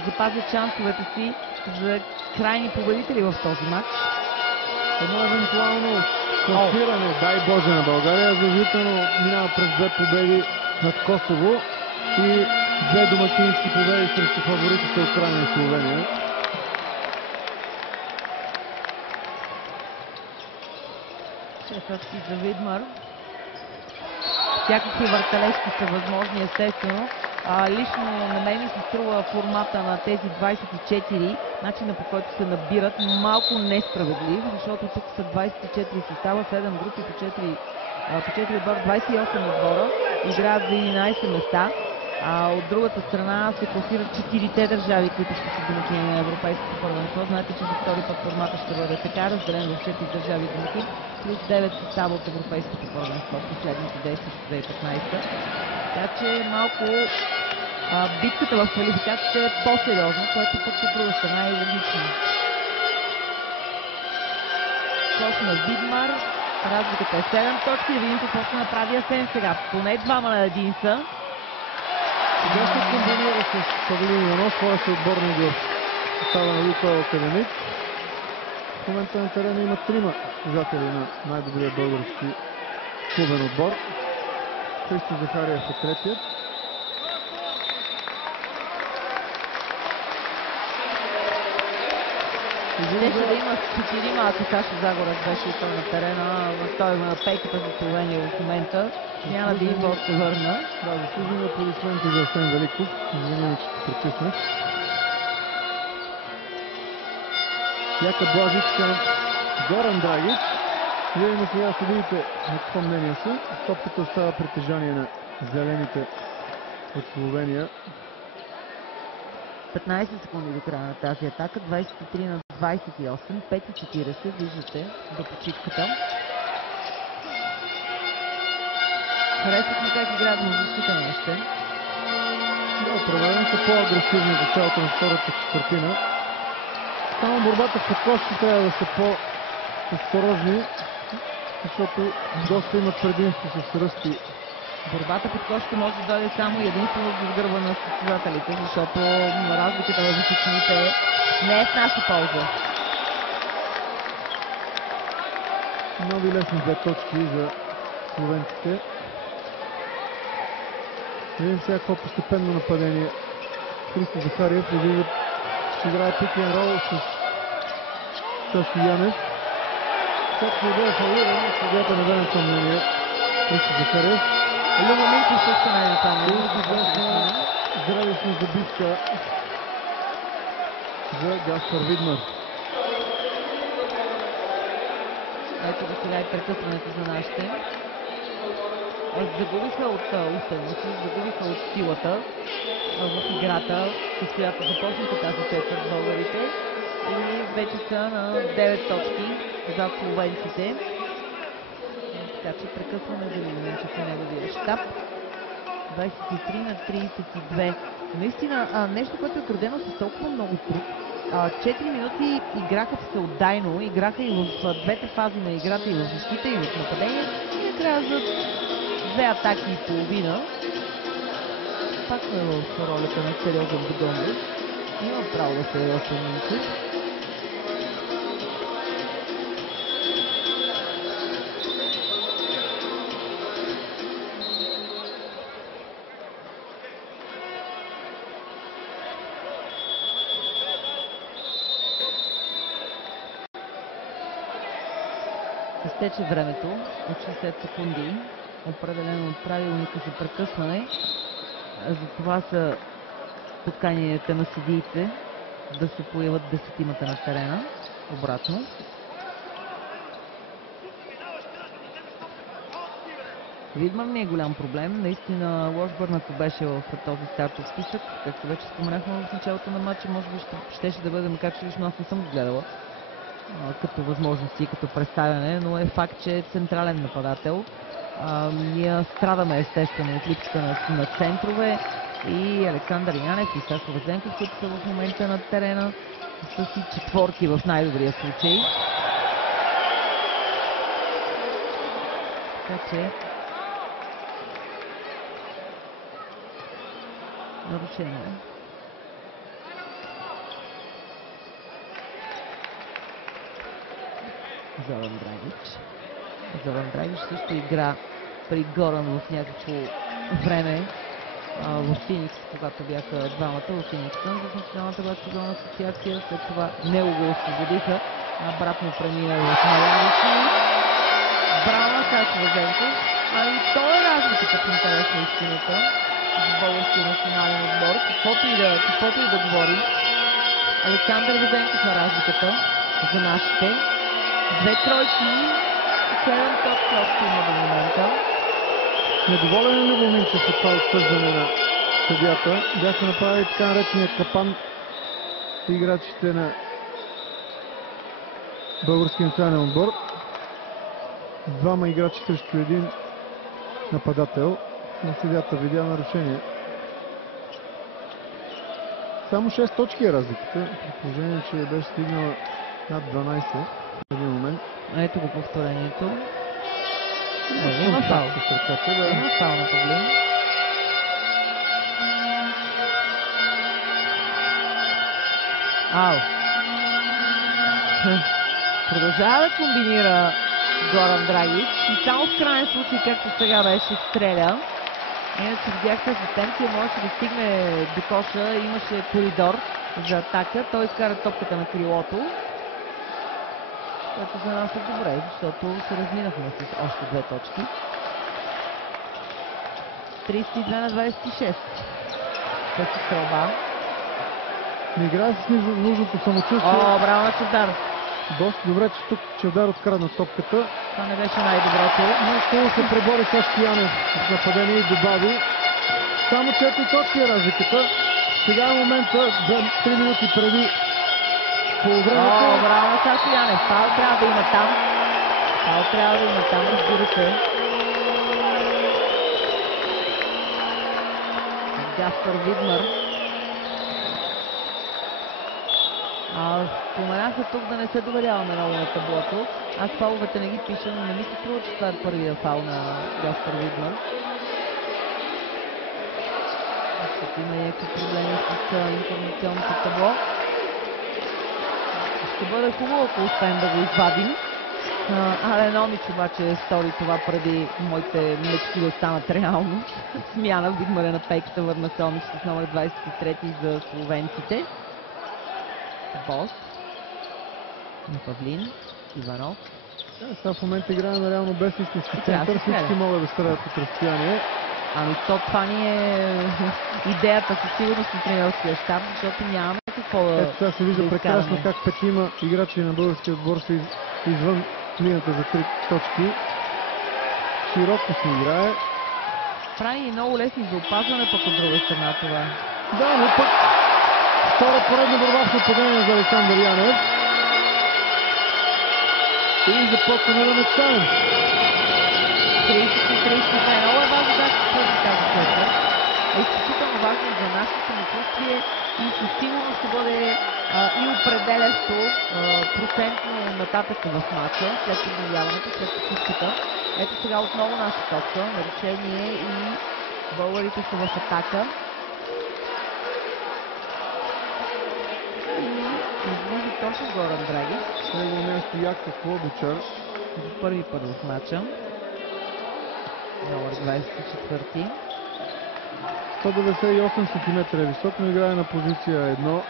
запазят шансовете си за крайни победители в този матч. Едно евентуално класиране, дай Боже, на България, задължително минава през 2 победи над Косово и 2 домакински победи срещу фаворитите Украйна и Словения. Шефът за Видмар. Всякакви въртележки са възможни, естествено. Лично на мен ми се струва формата на тези 24, начина по който се набират, малко несправедлив, защото тук са 24 състава, 7 групи по 4 отбора, 28 отбора, играят за 11 места. От другата страна се класират 4-те държави, които ще са домакини на Европейското първенство. Знаете, че за втори път формата ще бъде така, разделен в 4 държави домакини, плюс 9 състава от Европейското първенство, последните действия в 2015. Така че малко битката в квалификацията е по-сериозна, което пък от друга страна е логично. Скоч на Видмар, разликата е 7 точки, да видим какво ще направи Асен сега. Поне 2 на 1 са. Сега ще комбинира с Павлин Иванов, своя си отборник в състава на Лукойл Академик. В момента на терена има 3 служители на най-добрия български клубен отбор. Христо Захариев е третият. Щеше да има 4, ако Сашо Загорец беше и той на терена. Той има пейката за Словения в момента. Няма да идва от се върна. Да, заслужени аплодисменти за Асен Великов. Извинявай, че се прекъснах. Яка Блажич към Горан Драгич. Видимо сега съдиите на какво мнение са. Топката остава притежание на зелените от Словения. 15 секунди до края на тази атака, 23 на 28, 5:40, виждате до почивката. Харесват ми как играят в защита на още. Да, определено са по-агресивни в началото на втората четвъртина. Само борбата в подкошки трябва да са по-осторожни, защото доста имат предимство с ръсти. Борбата под кошка може да дойде само единствено с гърба на състезателите, защото разликата в височините не е в наша полза. Нови лесни 2 точки за словенците. Видим сега какво постепенно нападение. Христо Захариев излиза, ще играе пик н рол с Тошко Янев. Както не бъде фаулиран, съдията не бъде на мнение. Христо Захариев. Любо Минчев също не е на това мнение. Зрелищна забивка за Гаспар Видмар. Ето го сега и прекъсването за нашите. Загубиха от уставност, загубиха от силата в играта, с която започнаха тази четвърт българите. И вече са на 9 точки за словенците. Така че прекъсване за Минчев на неговия щаб. 23 на 32. Наистина, нещо, което е градено с толкова много труд. 4 минути играха всеотдайно, играха и в двете фази на играта, и в защита, и в нападение. И накрая за 2 атаки и половина. Пак сме в ролята на сериозен Догонов. Има право да се Росен Минчев. Изтече времето от 60 секунди, определено от правилника за прекъсване. За това са подканянията на съдиите да се появят 10-тимата на терена. Обратно. Видмар не е голям проблем. Наистина Лошбърн, ако беше в този стартов списък, както вече споменахме в началото на матча, може би щеше да бъде, макар че лично аз не съм гледала като възможности, като представяне, но е факт, че е централен нападател. Ние страдаме естествено от липсата на центрове. и Александър Янев и Сашо Вазенков, които са в момента на терена. Са си четворки в най-добрия случай. Така че нарушение. Зоран Драгич също игра при Горан в някакво време в Феникс, когато бяха двамата в Феникс в Националната баскетболна асоциация. След това него го освободиха. Обратно премина в Майами. Браун, Сашо Вазенков. И то е разликата в интерес на истината за българския национален отбор. Каквото и да говорим. Александър Вазенков е разликата за нашите. 2 тройки, 7 точки общо има до момента. Недоволен е Любомирчев от това отсъждане на съдията. Бяха направили така наречения капан играчите на българския национален отбор. Двама играчи срещу един нападател. На съдията видя нарушение. Само 6 точки е разликата. При положение, че беше стигнала над 12 в един момент. Ето го повторението. Има фаул. Има фаул на Павлин. Ау. Продължава да комбинира Горан Драгич и само в крайен случай, както сега беше, стреля. Иначе видяхте асистенция, можеше да стигне до коша, имаше коридор за атака. Той изкара топката на крилото, което за нас е добре, защото се разминахме с още 2 точки. 32 на 26. Също стрелба. Не играе с нужното самочувствие. Браво на Чавдаров. Доста добре, че тук Чавдар открадна топката. Това не беше най-доброто. Но хубаво се пребори Сашко Янев в нападение и добави. Само 4 точки е разликата. Сега е момента, 3 минути преди полувремето. Браво на Сашко Янев. Фаул трябва да има там. Разбира се. Гаспар Видмар. Споменах се тук да не се доверяваме много на таблото. Аз фауловете не ги пиша, но не ми се струва, че това е първия фаул на Гаспар Видмар. Защото има някакви проблеми с информационното табло. Ще бъде хубаво, ако успеем да го извадим. Ален Омич обаче стори това преди моите мечти да станат реално. Смяна, Видмар е на пейката, върна се Омич с номер 23 за словенците. Бос на Павлин, Иванов. Сега в момента играем реално без истински център. Всички могат да страдат от разстояние. Това ни е идеята със сигурност на тренерския щаб, защото нямаме какво да... Ето сега се вижда прекрасно как 5 играчи на българския отбор са извън линията за 3 точки. Широко се играе. Прави и много лесни за опазване, пък от друга страна това. Да, но пък втора поредна борба в нападение за Александър Янев. И започваме да мечтаем. 30-32. Много е важно да се свърши тази клетва. Изключително важно за нашето самочувствие и със сигурност ще бъде и определящо процентно нататък в матча, след подновяването, след почивката. Ето сега отново наша топка, нарушение и българите са в атака. Излиза точно Горан Драгич. С него място Яков Клобучар. За първи път в матча. Номер 24. 198 см е висок, но играе на позиция 1,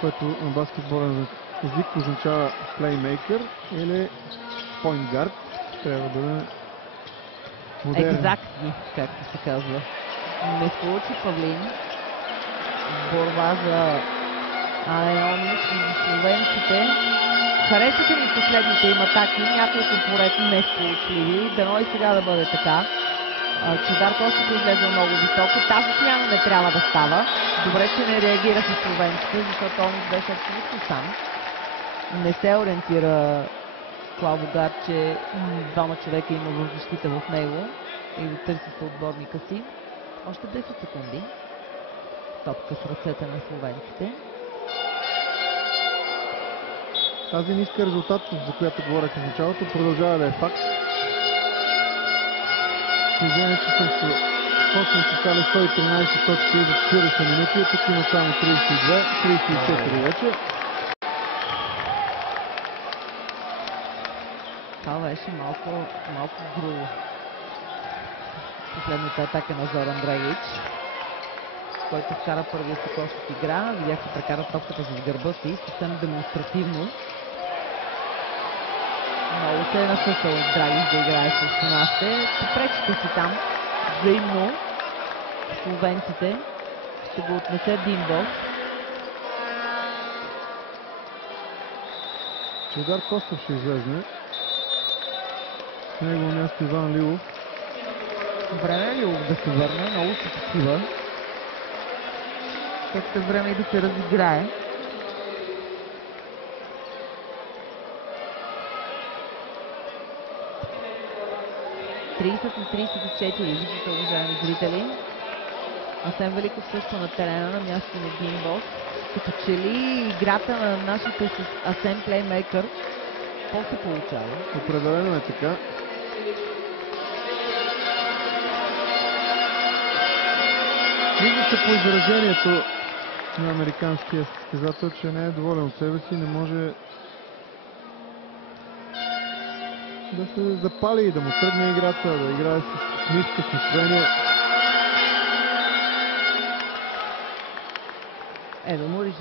което на баскетболен език означава плеймейкър или point guard. Трябва да бъде модерен. Екзактни, както се казва. Не получи Павлин. Борба за Ален Омич и за словенците. Харесаха ми последните им атаки, няколко поред несполучливи. Дано и сега да бъде така. Чавдар Костов излезе много високо. Тази смяна не трябва да става. Добре, че не реагираха словенците, защото Омич беше абсолютно сам. Не се ориентира Клаво Гар, че двама човека има в защита в него и да търси съотборника си. Още 10 секунди. Топка в ръцете на словенците. Тази ниска резултатност, за която говорих в началото, продължава да е факт. Положение, че срещу Косово са стали 113 точки за 40 минути, тук има само 32, 34 вече. Това беше малко грубо. Последната атака на Зоран Драгич, който вкара първия си кош от игра. Видяхте, прекара топката с гърба си, съвсем демонстративно. Много се е насъсал Драгич да играе с нашите. Попречите си там взаимно. Словенците ще го отнесе Димбов. Чудар Костов ще излезне. На негово място Иван Лилов. Време е Лилов да се върне, много се такива. Също време и да се разиграе. Тридесет на 34, виждате, уважаеми зрители. Асен Великов също на терена, на място на Димбов. Като че ли играта на нашите с Асен плеймейкър по-се получава. Определено е така. Вижда се по изражението на американския състезател, че не е доволен от себе си, не може да се запали и да му тръгне играта, да играе с ниска с настроение. Едо Мурич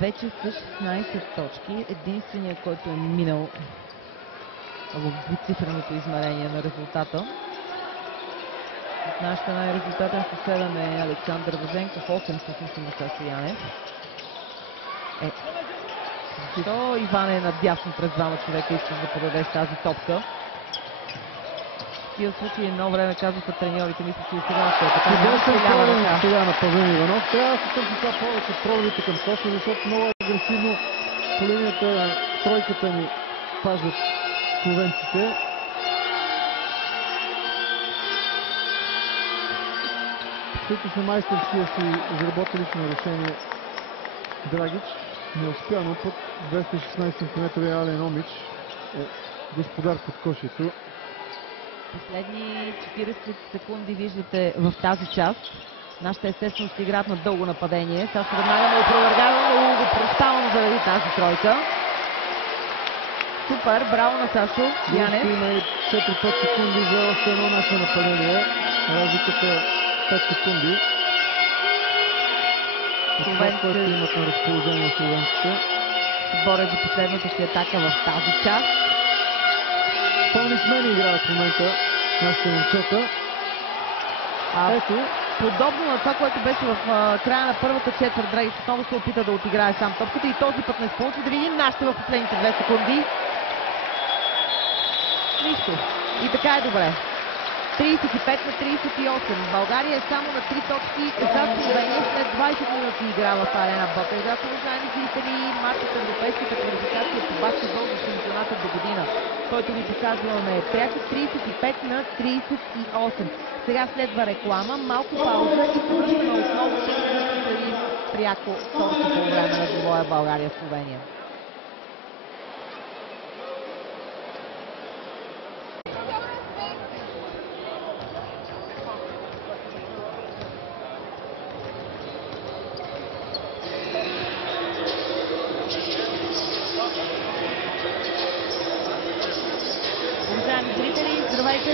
вече с 16 точки. Единственият, който е минал в двуцифреното измерение на резултата. От нашата най-резултатен съседен е Александър Важенков, 8 всъщност има Сашо Янев. Защо Иван е надясно през двама човека, искаш да подадеш тази топка? В тия случаи едно време казваха треньорите, мисля, че и сега ще е така. Сега на Павел Иванов. Трябва да се търси това повече пробите към Косово, защото много агресивно по линията на тройката ни пазят словенците. Които са майсторския си изработили лично решение Драгич. Не успя, но пък 216 см Ален Омич е господар под кошето. Последни 40 секунди виждате в тази част. Нашите естествено ще играят на дълго нападение. Сега ще веднага му опровергава, но го прощавам заради тази тройка. Супер, браво на Сашо Янев. Има и 4-5 секунди за още едно наше нападение. Разликата 5 секунди. Това, което имат на разположение словенците. Борят за последната си атака в тази част. Пълни смени играят в момента нашите момчета. Ето. Подобно на това, което беше в края на първата четвърт, Драгич отново се опита да отиграе сам топката и този път не се получи. Да видим нашите в последните 2 секунди. Нищо. И така е добре. 35 на 38. България е само на 3 точки за Словения след 20 минути игра в Арена Ботевград. Уважаеми зрители, матчът в европейската квалификация по баскетбол за шампионата до година, който ви показваме е пряко 35 на 38. Сега следва реклама, малко пауза и се връщаме отново 6 минути преди пряко второто по време на двобоя България-Словения.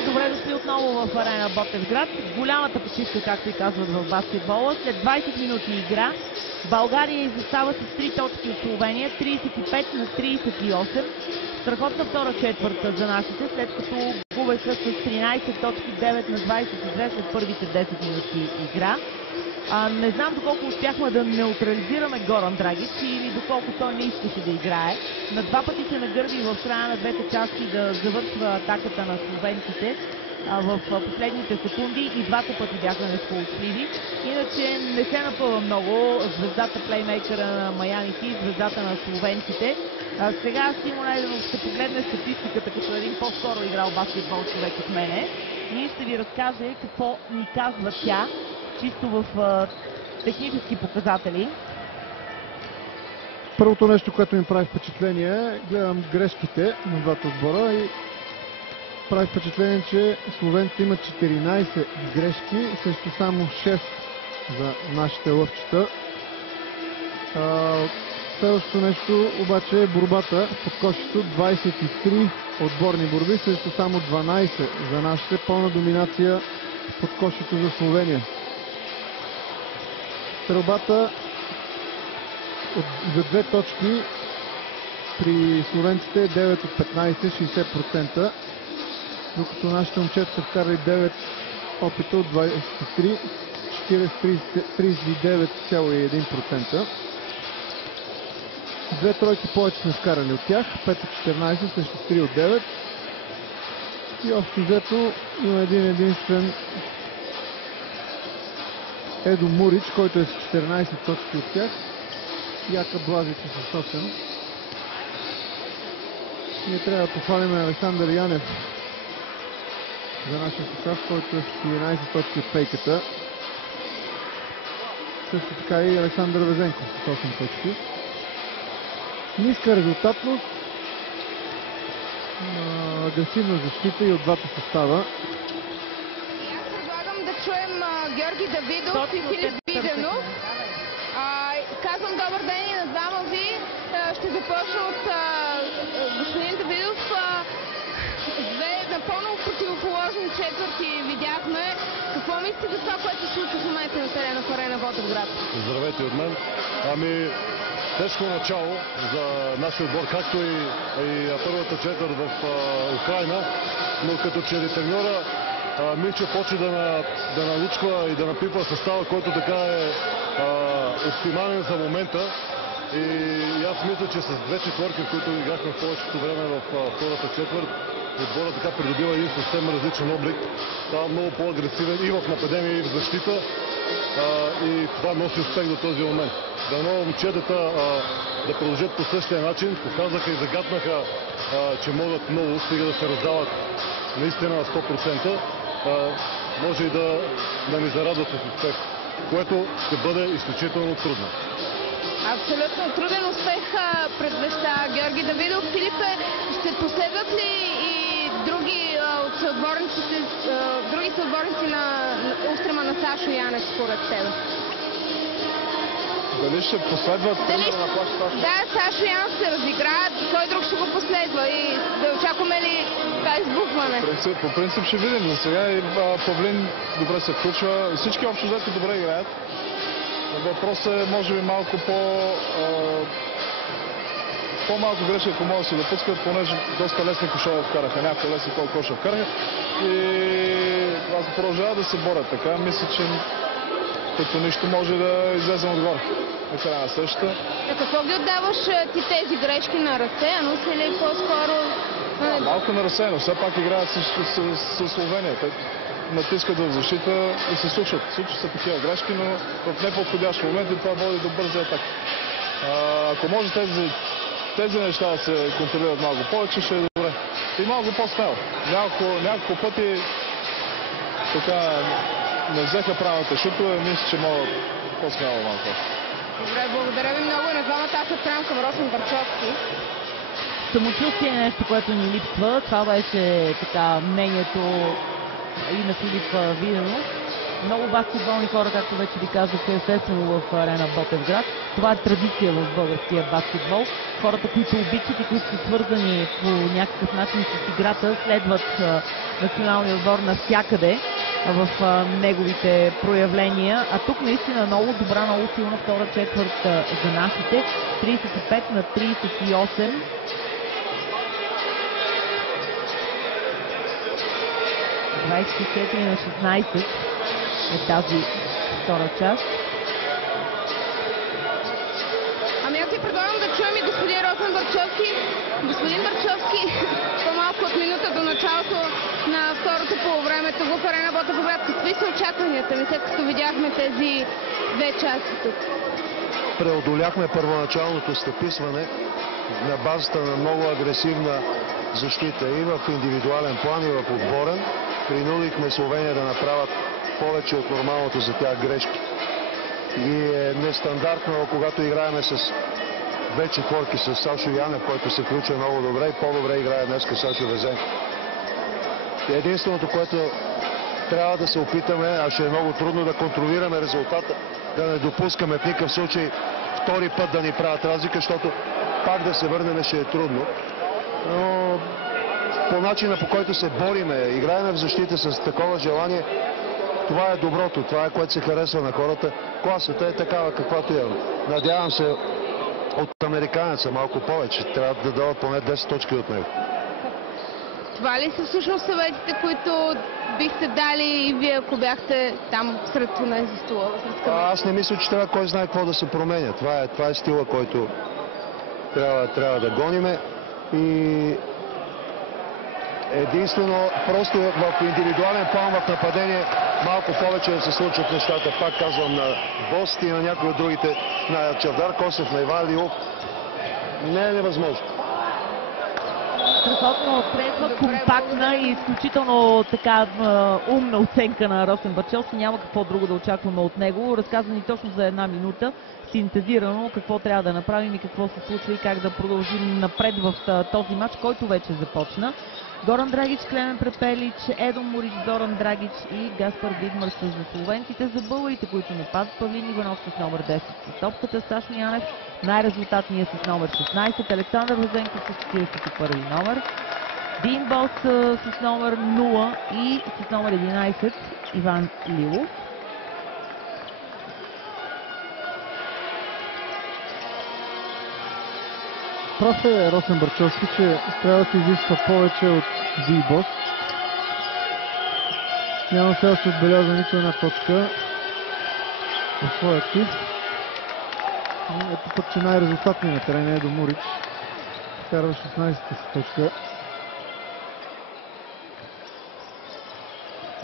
Добре дошли отново в Арена Ботевград. Голямата почивка, както и казват в баскетбола. След 20 минути игра България изостава с 3 точки от Словения, 35 на 38. Страхотна втора четвърта за нашите, след като губеха с 13 точки, 9 на 22 след първите 10 минути игра. Не знам доколко успяхме да неутрализираме Горан Драгич или доколко той не искаше да играе. На два пъти се нагърби в края на двете части да завършва атаката на словенците в последните секунди и двата пъти бяха несполучливи. Иначе не се напълва много звездата плеймейкъра на Майами Хит, звездата на словенците. Сега Симон Найденов ще погледне статистиката като един по-скоро играл баскетбол човек от мене и ще ви разкаже какво ни казва тя чисто в технически показатели. Първото нещо, което ми прави впечатление, гледам грешките на двата отбора и прави впечатление, че словенците имат 14 грешки срещу само 6 за нашите лъвчета. Следващото нещо обаче е борбата под кошето. 23 отборни борби срещу само 12 за нашите. Пълна доминация под кошето за Словения. Стрелбата за 2 точки при словенците е 9 от 15, 60%, докато нашите момчета са вкарали 9 опита от 23, 39,1%. 2 тройки повече сме вкарали от тях, 5 от 14 срещу 3 от 9. И общо взето има един единствен Едо Мурич, който е с 14 точки от тях. Яка Блазич е с 8. Ние трябва да похвалим Александър Янев за нашия състав, който е с 11 точки от фейката. Също така и Александър Везенков с 8 точки. Ниска резултатност, агресивна защита и от двата състава. Аз предлагам да чуем Георги Давидов и Филип Виденов. Казвам добър ден и на двама ви. Ще започна от господин Давидов. Две напълно противоположни четвърти видяхме. Какво мислите за това, което се случва в момента на терена в Арена Ботевград? Здравейте от мен. Тежко начало за нашия отбор, както и първата четвърт в Украйна, но като че ли треньора Милчо почва да научва и да напипва състава, който така е оптимален за момента. И аз мисля, че с две четвърки, които играхме в повечето време в втората четвърт, отбора така придобива един съвсем различен облик. Става много по-агресивен и в нападение, и в защита. И това носи успех до този момент. Дано момчетата да продължат по същия начин, показаха и загаднаха, че могат много, стига да се раздават наистина на 100%, може и да ни зарадват с успех, което ще бъде изключително трудно. Абсолютно труден успех предвеща Георги Давидов. Филипе, ще последват ли и други съотборници на устрема на Сашо Янев според теб? Дали ще последват? Да, Сашо Янев се разигра, кой друг ще го последва и да очакваме ли това избухване? По принцип ще видим. За сега и Павлин добре се включва. Всички общо взето добре играят. Въпросът е може би малко по-малко грешки, ако могат да се допускат, понеже доста лесни кошове вкараха. Някакво лесни коша вкараха. И ако продължават да се борят така, мисля, че като нищо може да излезем отгоре на края на срещата. Какво ги отдаваш ти тези грешки на разсеяно си или по-скоро? Малко на разсеяно. Все пак играят с Словения. Натискат в защита и се случват. Случват се такива грешки, но в неподходящ момент и това води до бързи атаки. Ако може тези неща да се контролират малко повече, ще е добре. И малко по-смело. Няколко пъти така не взеха правилните шутове, мисля, че могат по-смело малко. Добре, благодаря ви много и на двамата. Аз отправям към Росен Барчовски. Самочувствие е нещо, което ни липсва. Това беше така мнението и на Филип Виденов. Много баскетболни хора, както вече ви казах, естествено в Арена Ботевград. Това е традиция в българския баскетбол. Хората, които обичат и които са свързани по някакъв начин с играта, следват националния отбор навсякъде в неговите проявления. А тук наистина много добра, много силна втора четвърт за нашите. 35-38. – 24-16 е тази втора част. Аз ви предлагам да чуем и господин Росен Барчовски. Господин Барчовски, по-малко от минута до началото на второто полувреме тук в Арена Ботевград. Какви са очакванията ми, след като видяхме тези две части тук? Преодоляхме първоначалното стъписване на базата на много агресивна защита и в индивидуален план, и в отборен. принудихме Словения да направят повече от нормалното за тях грешки. И е нестандартно, когато играеме с две четворки с Сашо Янев, който се включва много добре и по-добре играе днеска Сашо Везенков. Единственото, което трябва да се опитаме, а ще е много трудно да контролираме резултата, да не допускаме в никакъв случай втори път да ни правят разлика, защото пак да се върнем ще е трудно. Но по начина, по който се бориме, играеме в защита с такова желание, това е доброто, това е което се харесва на хората. Класата е такава, каквато е. Надявам се от американеца малко повече. Трябва да дадат поне 10 точки от него. Това ли са всъщност съветите, които бихте дали и вие, ако бяхте там сред тези стула? Аз не мисля, че трябва кой знае какво да се променя. Това е стила, който трябва да гониме. И единствено, просто в индивидуален план в нападение малко повече да се случат нещата. Пак казвам, на Бост и на някои от другите, на Чавдар Косев, на Иван Лилов. Не е невъзможно. Страхотно трезва, компактна и изключително така умна оценка на Росен Бачовски. Няма какво друго да очакваме от него. Разказва ни точно за една минута, синтезирано какво трябва да направим и какво се случва и как да продължим напред в този матч, който вече започна. Горан Драгич, Клемен Препелич, Едо Морич, Зоран Драгич и Гаспар Видмар са за словенците. За българите, които нападат, Павлин Иванов с номер 10 с топката, Сашо Янев най-резултатният с номер 16, Александър Везенков с 41 номер, Дин Бос с номер 0 и с номер 11 Иван Лилов. Прав е Росен Бачовски, че трябва да се изисква повече от Дибос. Няма сега да се отбелязва нито една точка в своя актив. Ето път, че най-резултатният на терена е до Мурич. Вкарва 16-та си точка.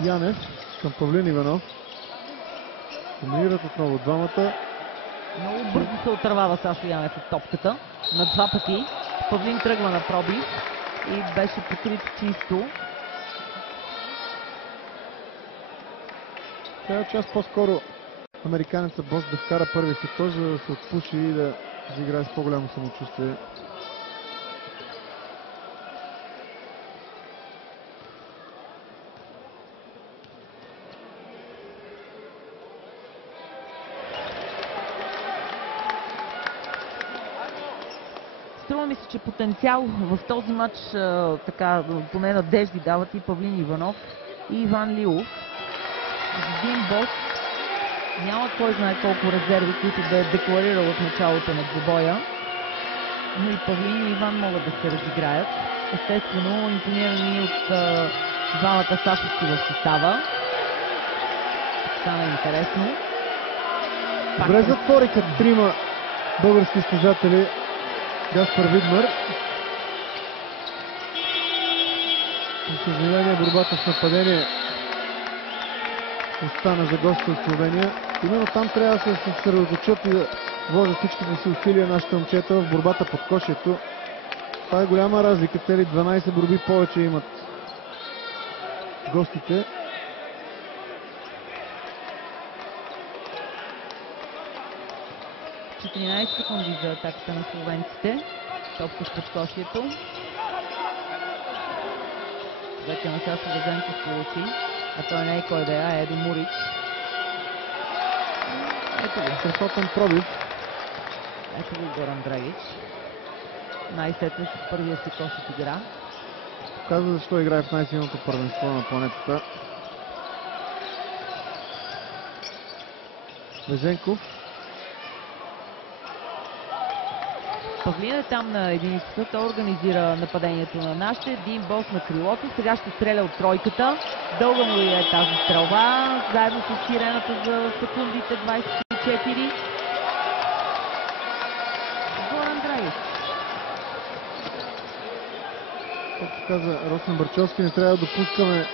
Янев към Павлин Иванов. Комбинират отново двамата. Много бързо се отървава Сашо Янев от топката. На два пъти. Павлин тръгва на пробив и беше покрит чисто. Трябва час по-скоро американеца Бос да вкара първия си кош, за да се отпуши и да изиграе с по-голямо самочувствие. Струва ми се, че потенциал в този матч, така, поне надежди дават и Павлин Иванов и Иван Лилов. Дин Бос няма кой знае колко резерви, които да е декларирал от началото на двубоя. Но и Павлин и Иван могат да се разиграят. Естествено, импонирани от двамата Сашовски в състава. Стана интересно. Добре затвориха трима български стезатели. Гаспар Видмар. За съжаление, борбата в нападение остана за гостите от Словения. Именно там трябва да се съсредоточат и да вложат всичките си усилия нашите момчета в борбата под кошието. Това е голяма разлика. Цели 12 борби повече имат гостите. – 14 секунди за атаката на словенците. Топка с подкошието. Вече на Сашо Везенков получи, а той не е кой да е, а Едо Мурич. Ето го. Страхотен пробив. Ето го Горан Драгич. Най-сетне с първия си кош от игра. Казва защо играе в най-силното първенство на планетата. Везенков. Павлин е там на единицата, той организира нападението на нашите. Дин Бос на крилото, сега ще стреля от тройката. Дълга му е тази стрелба, заедно с сирената за секундите 24. Горан Драгич. Както каза Росен Бачовски, не трябва да допускаме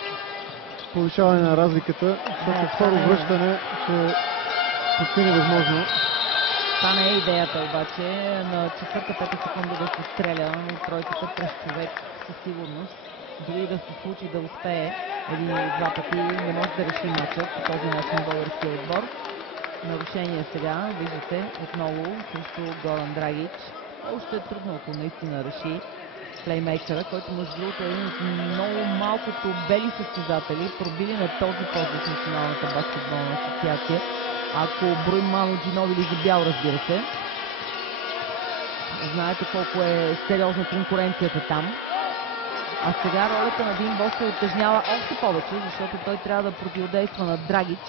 повишаване на разликата, защото второ връщане ще почти невъзможно. Това не е идеята обаче, на четвърта-пета секунда да се стреля от тройката през човек със сигурност. дори да се случи да успее един или два пъти, не може да реши матчът по този начин българския отбор. Нарушение сега, виждате, отново срещу Горан Драгич. Още е трудно, ако наистина реши плеймейкъра, който между другото е един от много малкото бели състезатели, пробили на този пост в Националната баскетболна асоциация. Ако броим Ману Джиновили за бял, разбира се. Знаете колко е сериозна конкуренцията там. А сега ролята на Дин Бос се оттежнява още повече, защото той трябва да противодейства на Драгич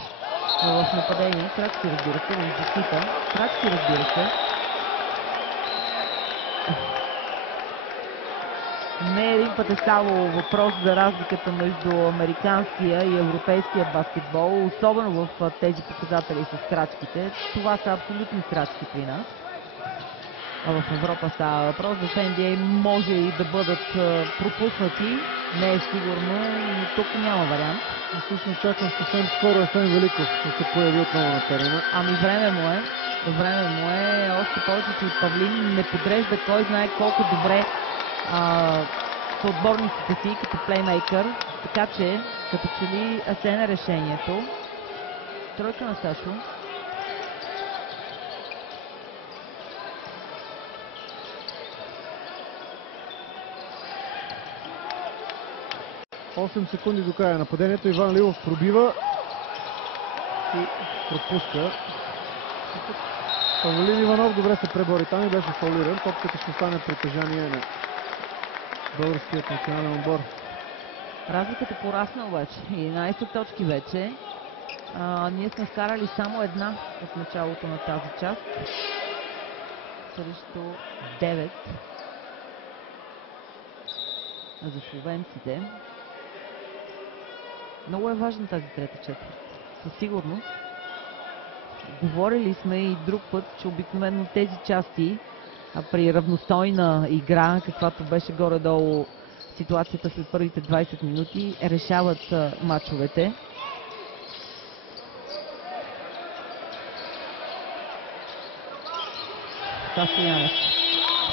в нападение. Крачки, разбира се, в защита. Крачки, разбира се. Не един път е ставало въпрос за разликата между американския и европейския баскетбол, особено в тези показатели с крачките. Това са абсолютни крачки при нас. А в Европа става въпрос. В NBA може и да бъдат пропуснати. Не е сигурно, но тук няма вариант. Всъщност чакам съвсем скоро Асен Великов да се появи отново на терена. Ами време му е. Време му е. Още повече, че и Павлин не подрежда кой знае колко добре съотборниците си като плеймейкър. Така че, като че ли Асен е решението. Тройка на Сашо. 8 секунди до края на нападението. Иван Лилов пробива и пропуска. Павлин Иванов добре се пребори там и беше фаулиран. Топката ще стане притежание на българският национален отбор. Разликата порасна обаче. 11 точки вече. Ние сме вкарали само една от началото на тази част. Срещу 9 за словенците. Много е важна тази трета четвърт. Със сигурност. Говорили сме и друг път, че обикновено тези части при равностойна игра, каквато беше горе-долу ситуацията след първите 20 минути, решават мачовете.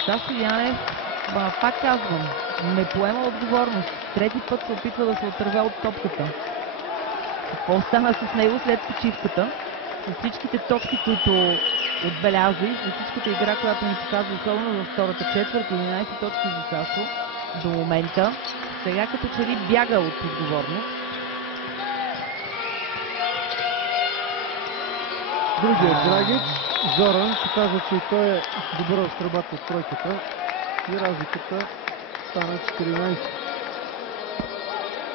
Стасо Янев, пак казвам, не поема отговорност. Трети път се опитва да се отърве от топката. Какво стана с него след почивката? С всичките точки, които отбеляза и с всичката игра, която ни показва, особено във втората четвърт, 11 точки за Сашо до момента. Сега като че ли бяга от отговорност. Другият Драгич, Зоран, показва, че и той е добър в стрелбата от тройката и разликата стана 14.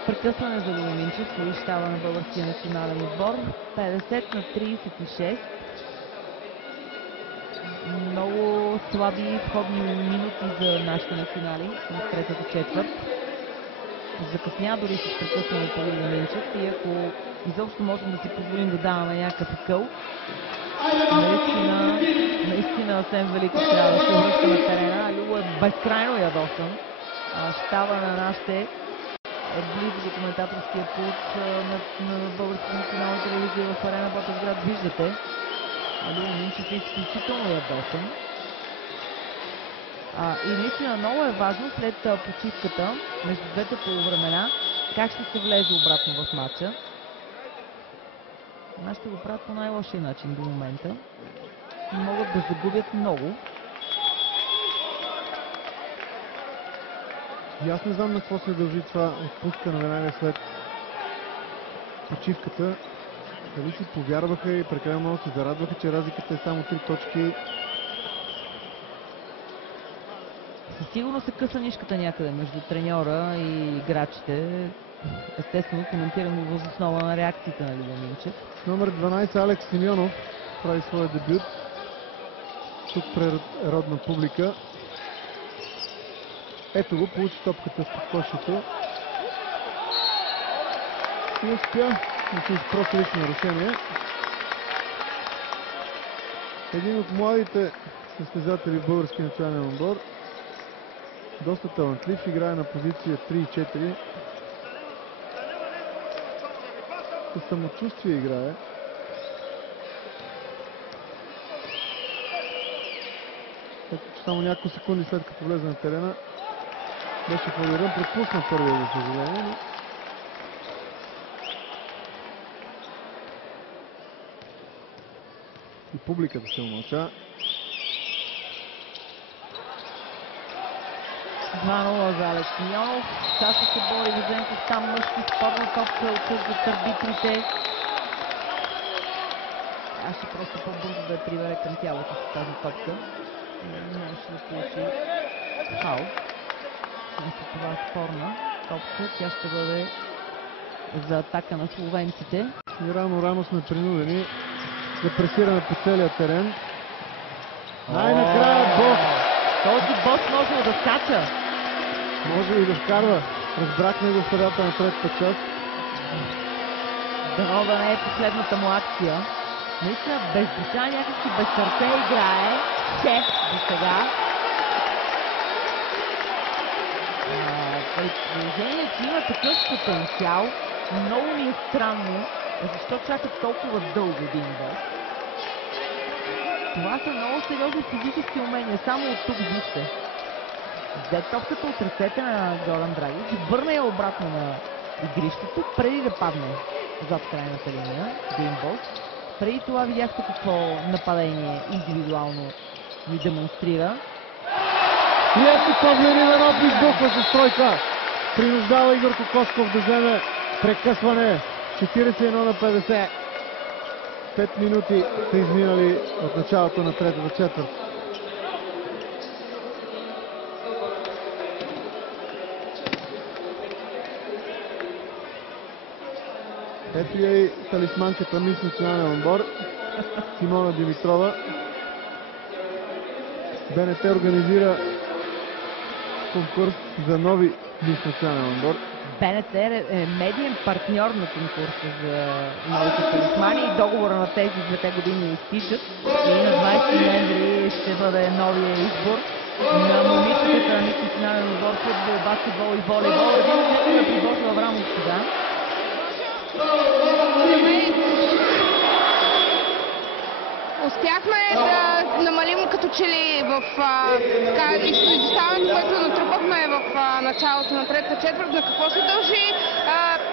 Прекъсване за Доломинчев, кои става на българския национален отбор. 50-36. Много слаби входни минути за нашите национали в третата четвърт. Закъсня дори с прекъсването на Доломинчев и ако изобщо можем да си позволим да даваме някакъв къл, наистина Асен Великов трябва да се връща на терена. Любо е безкрайно ядосан. Щаба на нашите е близо до коментаторския пулт на Българската национална телевизия в Арена Ботевград. Виждате, Любо Минчев е изключително ядосан. И наистина много е важно след почивката между двете полувремена как ще се влезе обратно в матча. Нашите го правят по най-лошия начин до момента. Могат да загубят много. И аз не знам на какво се дължи това отпускане веднага след почивката. Дали си повярваха и прекалено много се зарадваха, че разликата е само 3 точки. Със сигурно се къса нишката някъде между треньора и играчите. Естествено, коментирам въз основа на реакциите на Любо Минчев. Номер 12 Алекс Симеонов прави своя дебют. Тук пред родна публика. Ето го, получи топката в подкошето. И успя да се изпроси лично нарушение. Един от младите състезатели в българския национален отбор. Доста талантлив, играе на позиция 3 и 4. Със самочувствие играе. Ето, само няколко секунди след като влезе на терена, Беше фалиран, пропусна първия, за съжаление. И публиката се умълча. 2-0 за Алекс Симеонов. Сашо се бори Везенков, там мъжки спорна топка отсъждат арбитрите. Аз ще просто по-бързо да я прибере към тялото с тази топка. Можеше да получи фаул. Вместо това спорна топка, тя ще бъде за атака на словенците. И рано сме принудени да пресираме по целия терен. Най-накрая Бос. Този Бос може да скача. Може и да вкарва. Разбрахме го в средата на третата част. Дано да не е последната му акция. Наистина без душа, някакси без сърце играе. Шеф до сега. При положение, че има такъв потенциал, много ми е странно, защо чака толкова дълго един Бос. Това са много сериозни физически умения, само от тук вижте. Взе топката от ръцете на Горан Драгич, върна я обратно на игрището, преди да падне зад крайната линия, Дин Бос. Преди това видяхте какво нападение индивидуално ни демонстрира. И ето Павлянин нов издухва с тройка. Принуждава Игор Кокосков да вземе прекъсване. 41-50. 5 минути са изминали от началото на третата четвърт. Ето я и талисманката мис национален отбор Симона Димитрова. БНТ организира конкурс за нови мис национален отбор. БНТ е медиен партньор на конкурса за новите талисмани и договора на тези 2 години изтичат. И на 20 ноември ще бъде новия избор на момичетата на мис национален отбор, футбол, баскетбол и волейбол. Нека да приботва Аврамов сега. Успяхме да намалим като че ли в изоставането, което натрупахме в началото на третата четвърт. На какво се дължи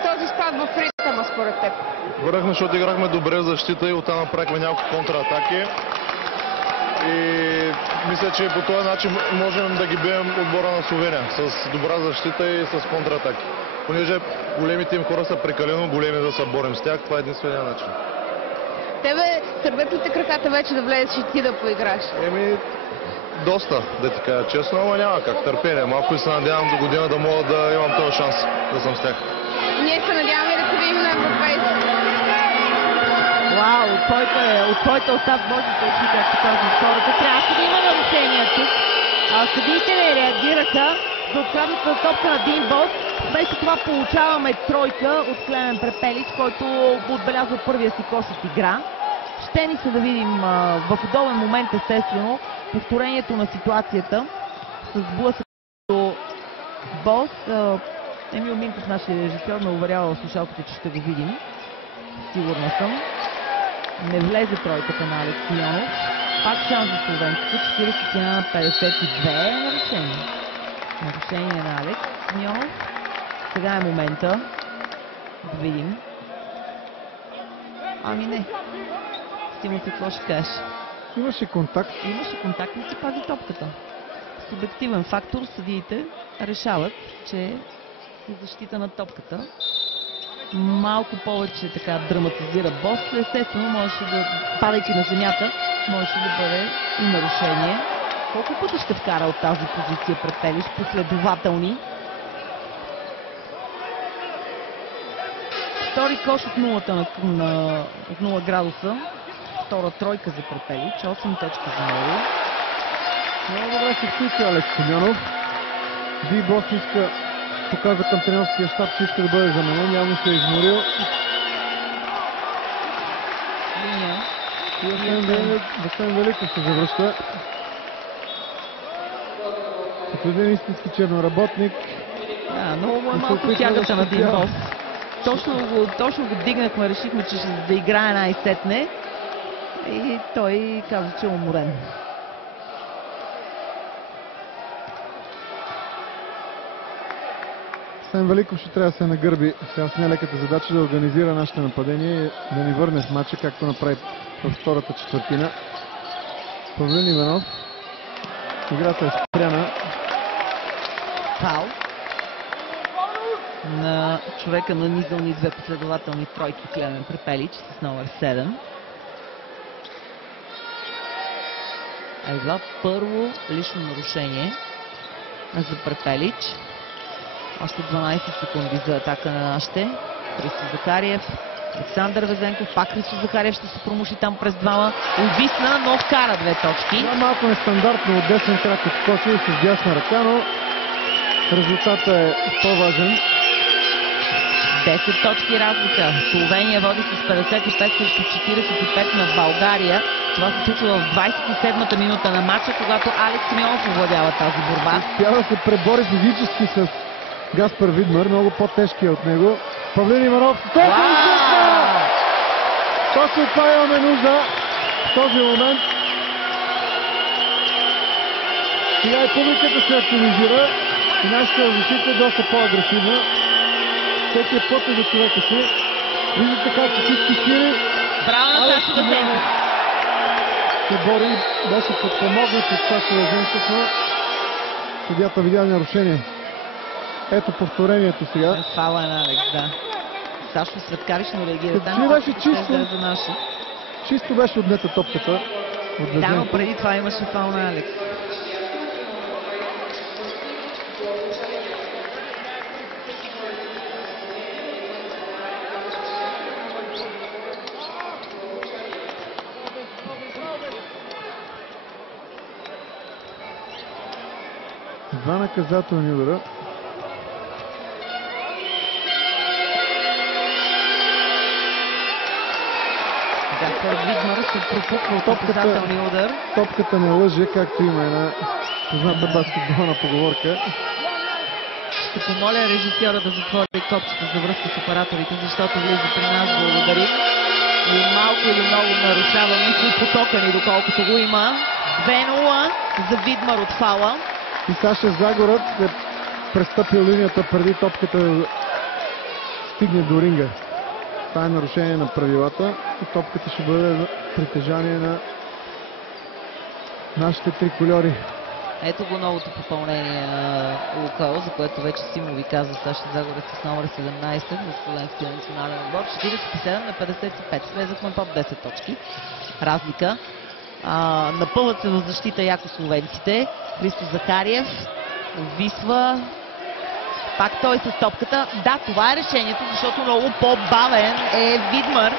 този спад в ритъма според теб? Върнахме, защото играхме добре в защита и оттам направихме няколко контратаки. И мисля, че по този начин можем да ги бием отбора на Словения с добра защита и с контратаки. Понеже големите им хора са прекалено големи да се борим с тях, това е единствения начин. Тебе тървят ли те краката вече да влезеш и ти да поиграеш? Доста, да ти кажа честно, ама няма как. Търпение. Малко и се надявам до година да мога да имам този шанс да съм с тях. Ние се надяваме да се видим на европейски. Вау, от твоята оставка може да си, както казва хората. Трябваше да има нарушения тук. Съдиите не реагираха за открадната топка на Дин Бос. Вместо това получаваме тройка от Клемен Препелич, който отбелязва първия си кош от игра. Ще ни се да видим в удобен момент, естествено, повторението на ситуацията с сблъсъкът Бос. Емил Минков, нашия режисьор, ме уверява в слушалките, че ще го видим. Сигурна съм. Не влезе тройката на Алекс Симеонов. Пак шанс за словенците. 41-52 нарушение. Нарушение на Алекс Симеонов. Сега е момента да видим. Ами не. Тимофи, какво ще кажеш? Имаше контакт. Имаше контакт, но се пази топката. Субективен фактор, съдиите решават, че е защита на топката. Малко повече така драматизира Бос. Естествено, можеше да, падайки на земята, можеше да бъде и нарушение. Колко пъти ще вкара от тази позиция Препелич? Последователни. Втори кош от нулата от 0 градуса. Втора тройка за Препелич. 8 точки за него. Много добре се включва Алекс Симеонов. Ди Бос показва към тренерския щаб, че иска да бъде заменен. Явно се е изморил. Васен Великов се завръща. Като един истински черноработник. Много му е малко тягата на Дин Бос. Точно го дигнахме, решихме, че ще да играе най-сетне. И той каза, че е уморен. Асен Великов ще трябва да се нагърби сега с нелеката задача да организира нашите нападения и да ни върне в матча, както направи в втората четвъртина. Павлин Иванов. Играта е спряна. Фаул на човека нанизал ни две последователни тройки, Клемен Препелич с номер 7. Едва първо лично нарушение за Препелич. Още 12 секунди за атака на нашите. Христо Захариев, Александър Везенков, пак Христо Захариев ще се промуши там през двама. Увисна, но вкара две точки. Да, малко нестандартно от десен крак отскоки и с дясна ръка, но резултатът е по-важен. 10 точки разлика. Словения води с 55 срещу 45 на България. Това се случва в 27-та минута на матча, когато Алекс Симеонов овладява тази борба. Успя да се пребори физически с Гаспар Видмар, много по-тежкият от него. Павлин Иванов. Точно това имаме нужда в този момент. Сега и публиката се активизира и нашата защита е доста по-агресивна. Всеки е плътен за човека си. Виждате как че всички сили. Браво на Сашо Везенков. Се бори, беше подпомогнат от Сашо Везенков, но съдията видя нарушение. Ето повторението сега. Фаула на Алекс, да. Сашо светкавично реагира Като там. че беше чисто. За наши. Чисто беше отнета топката. Да, но преди това имаше фаул на Алекс. Два наказателни удара. Гаспар Видмар се пропуква от наказателния удар. Топката не лъже, както има една позната баскетболна поговорка. Ще помоля режисьора да затвори копчето за връзка с операторите, защото влиза при нас, благодарим. И малко или много нарушава мисли потока ни, доколкото го има. 2-0 за Видмар от фаула. И Саша Загорът е престъпил линията преди топката да стигне до ринга. Това е нарушение на правилата и топката ще бъде за притежание на нашите трикольори. Ето го новото попълнение на Лукао, за което вече Симо ви казва Саша Загорец с номер 17 за Словенския национален отбор. 47 на 55. Слезахме под 10 точки. Разлика. Напълват се в защита яко словенците. Христо Захариев увисва. Пак той с топката. Да, това е решението, защото много по-бавен е Видмар.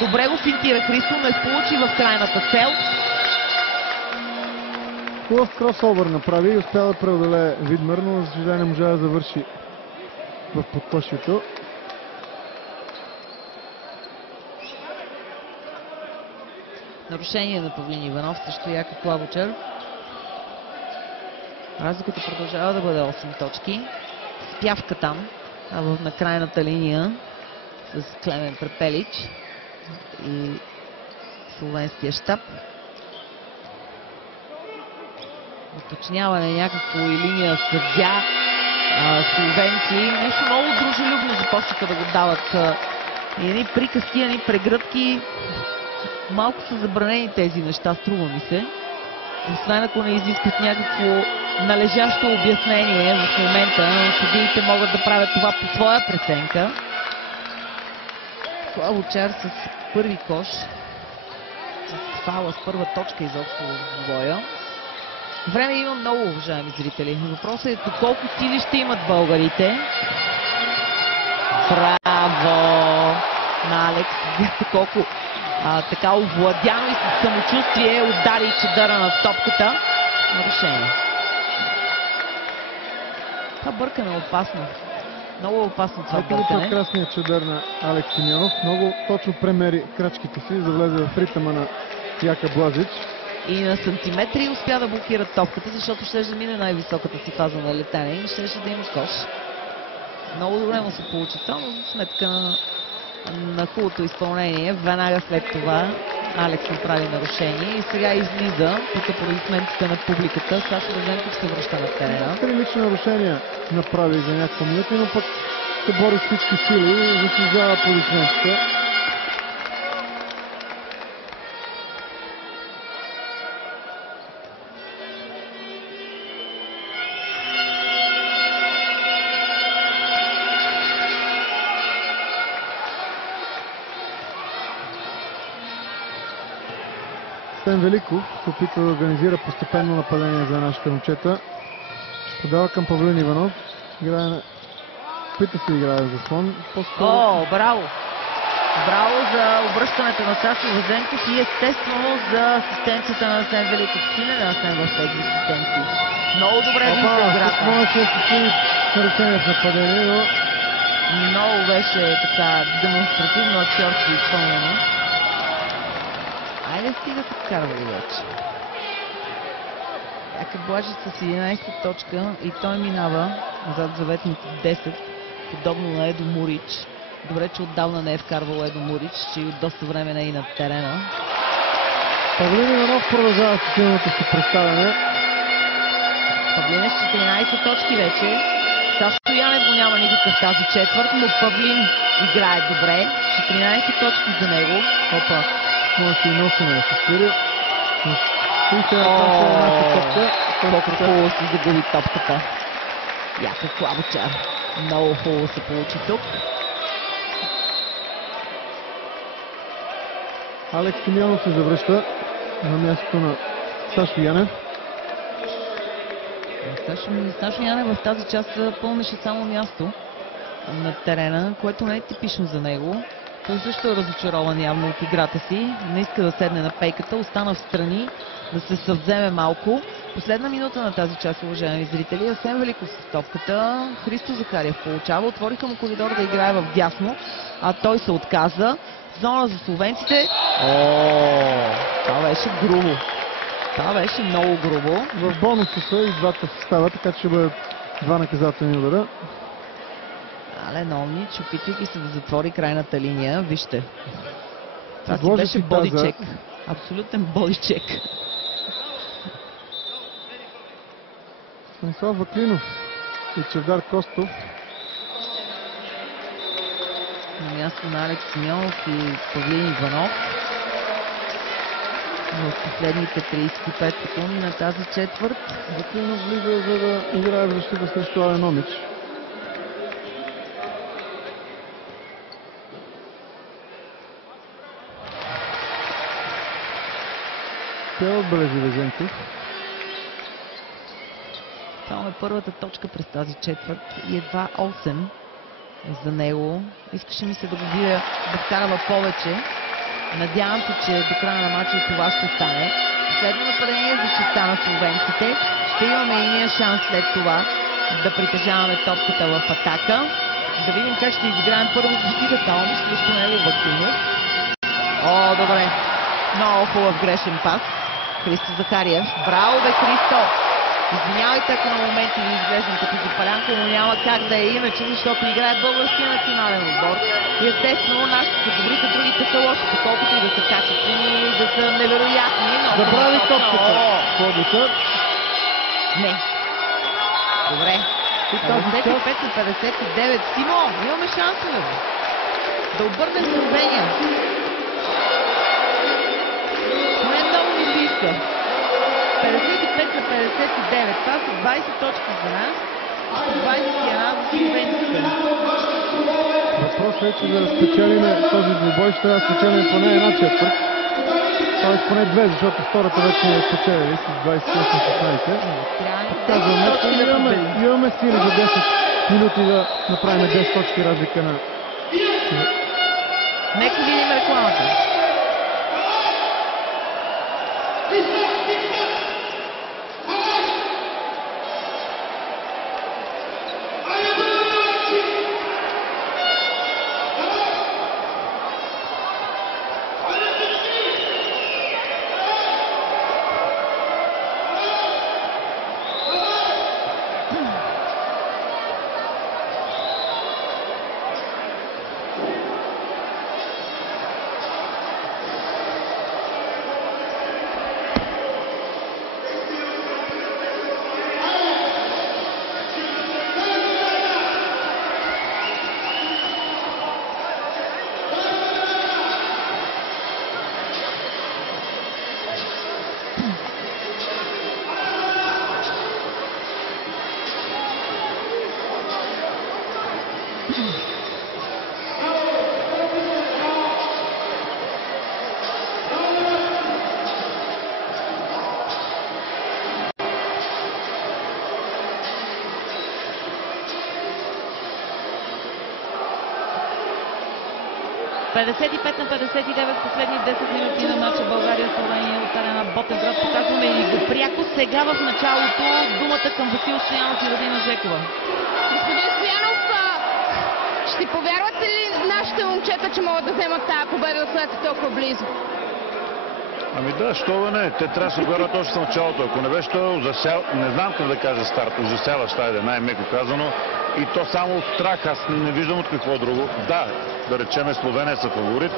Добре го финтира Христо, но се получи в крайната цел. Хубав кросовър направи и успя да преодолее Видмар, но за съжаление не можа да завърши в подкошието. Нарушение на Павлин Иванов, също Яко Клавучер. Разликата продължава да бъде 8 точки. Спявка там, на крайната линия с Клемен Препелич и словенския щаб. Уточняване някакво и линия съдя. Словенци нещо много дружелюбно започнаха да го дават. И едни приказки, едни прегръдки. Малко са забранени тези неща, струва ми се. Освен ако не изискват някакво належащо обяснение в момента, но съдиите могат да правят това по своя преценка. Клавучар с първи кош. С фаула с първа точка изобщо в двоя. Време има много, уважаеми зрители. Въпросът е доколко сили ще имат българите. Браво на Алекс. Вижте колко така овладяно и с самочувствие удари чадъра на топката. Нарушение. Това бъркане е опасно. Много опасно това бъркане. Ето красният чадър на Алекс Симеонов. Много точно премери крачките си, за влезе в ритъма на Яка Блазич. И на сантиметри успя да блокира топката, защото ще да мине най-високата си фаза на летане и ще да има кош. Много добре му се получи това, но за сметка на хубавото изпълнение. Веднага след това Алекс направи нарушение и сега излиза, тук по аплодисментите на публиката. Сашо Везенков се връща на терена. 3 лични нарушения направи за някаква минути, но пък се бори с всички сили и заслужава аплодисментите. Стен Великов се опитва да организира постепенно нападение за нашите момчета. Подава към Павлин Иванов. Опита се играе за заслон. О, браво! Браво за обръщането на Сашо Везенков и естествено за асистенцията на Стен Великов. Силен на Стен в тези асистенции. Много добре вижда играта. Можеше да се случи нарушение в нападение, но много беше така демонстративно актьорски изпълнено. Айде стига се вкарвали вече. Яка Блажи с 11 точка и той минава зад заветните 10, подобно на Едо Мурич. Добре, че отдавна не е вкарвал Едо Мурич, че и от доста време не е и на терена. Павлин Иванов продължава с силното си представяне. Павлин е с 14 точки вече. Сашо Янев го няма никакъв тази четвърт, но Павлин играе добре. 14 точки за него. Опа, може и носене да се свири. И сега нашата топка. Колко хубаво се загуби топката. Яка Клабачар. Много хубаво се получи тук. Алекс Тимянов се завръща на мястото на Сашо Янев. Сашо Янев в тази част пълнеше само място на терена, което не е типично за него. Той също е разочарован явно от играта си. Не иска да седне на пейката, остана в страни, да се съвземе малко. Последна минута на тази част, уважаеми зрители. Асен Великов с топката. Христо Захариев получава. Отвориха му коридор да играе в дясно, а той се отказа. Зона за словенците. Това беше грубо. Това беше много грубо. В бонуса са и двата състава, така че ще бъдат 2 наказателни удара. Ален Омнич, опитвайки се да затвори крайната линия. Вижте. Това си беше си бодичек. Абсолютен бодичек. Станислав Ваклинов и Чевдар Костов. На място на Алекс Симеонов и Павлин Иванов. В последните 35 секунди на тази четвърт. Ваклинов влиза, за да играе в защита срещу Ален Омич. Тя отбележи Везенков. Това е първата точка през тази четвърт и едва 8 за него. Искаше ми се да го видя да вкарва повече. Надявам се, че до края на матча и това ще стане. Последно нападение за честа на словенците. Ще имаме и ние шанс след това да притежаваме топката в атака. Да видим как ще изиграем първо защитата Омич срещу него Ваклинов. О, добре. Много хубав грешен пас. Христо Захариев. Браво бе, Христо! Извинявайте, ако на моменти ви изглеждам като запалянка, но няма как да е иначе, защото играе българския национален отбор. И естествено, нашите са добрите, другите са лоши, колкото и да са качествени, да са невероятни. Забрави топката. Клобука. Не. Добре. 55 на 59. Симо, имаме шансове да обърнем Словения. Поне много ни се иска. 55 на 59. Това са 20 точки за нас. 21 за словенците. Въпросът е, че за да спечелим този двубой, ще трябва да спечелим поне една четвърт. Тоест поне две, защото втората вече не е спечелили с 28-16. Казваме, че имаме сили за 10 минути да направим 10 точки разлика на... Нека видим рекламата. ...55 на 59 в последни 10 минути на матча България-Словения от арена Ботевград. Показваме и го пряко. Сега в началото думата към Васил Стоянов и Радина Жекова. Господин Стоянов, ще повярвате ли нашите момчета, че могат да вземат тази победа след толкова близо? Ами да, що да не? Те трябва да се говорят още в началото. Ако не беше то не знам как да кажа старт, ужасяващ, най-меко казано. И то само от страх, аз не виждам от какво друго. Да речеме Словения са фаворит.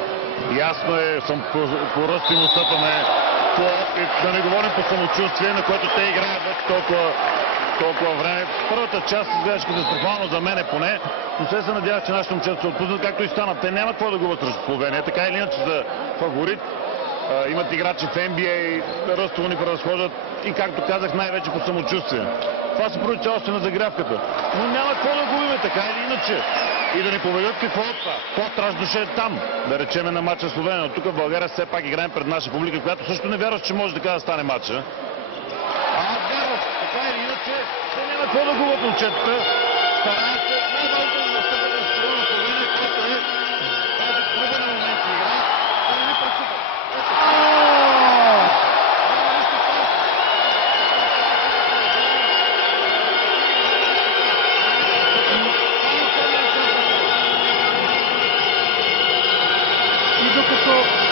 Ясно е, по ръст им отстъпваме. Да не говорим по самочувствие, на което те играят вече толкова време. Първата част изглеждаше катастрофално за мен поне, но се надявах, че нашите момчета се отпуснат, както и станат. Те няма какво да губят срещу Словения, така или иначе за фаворит. Имат играчи в NBA, ръстово ни превъзхождат и, както казах, най-вече по самочувствие. Това се пролича още на загрявката. Но няма какво да губим, така или иначе. И да ни победят, какво от това? По-страшно ще е там, да речеме на матча Словения. Но тук в България все пак играем пред наша публика, която също не вярваш, че може така да стане матча. Вярваш, така или иначе, те няма какво да губят момчетата. Стараят се най-важното да настъпят на стила на Словения, което е тази трудна на момента игра, да не ни пресупат.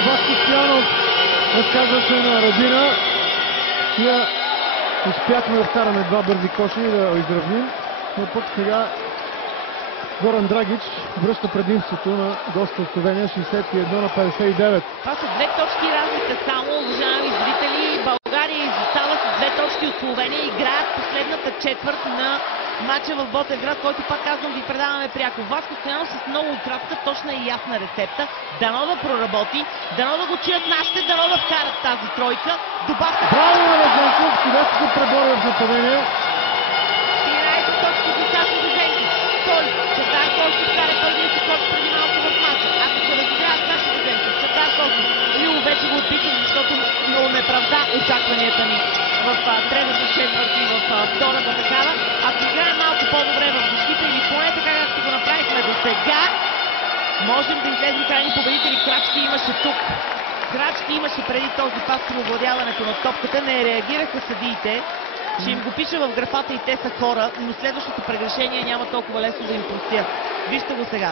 Васко Стоянов разказваше на Радина. Ние успяхме да вкараме два бързи коши и да изравним. Но пък сега Горан Драгич връща предимството на госта от Словения, 61 на 59. Това са две точки разлика само, уважаеми зрители. България изостава с две точки от Словения. Играят последната четвърт на матча в Ботевград, който, пак казвам, ви предаваме пряко. Васко Стоянов с много кратка, точна и ясна рецепта. Дано да проработи, дано да го чуят нашите, дано да вкарат тази тройка. Добавка. Браво на Везенков, където се пребори в нападение. 11 точки за Сашо Везенков. Той чертар колко вкара първия си код преди малко в матча. Ако се разиграва Сашо Везенков, чертар колко Лило вече го отписа, защото много не правда очакванията ни в третата четвърт и в втората такава. Ако играем малко по-добре в защита или поне така, както го направихме до сега, можем да излезем крайни победители. Крачки имаше тук. Крачки имаше преди този пас при овладяването на топката. Не реагираха съдиите. Ще им го пиша в графата и те са хора, но следващото прегрешение няма толкова лесно да им простят. Вижте го сега.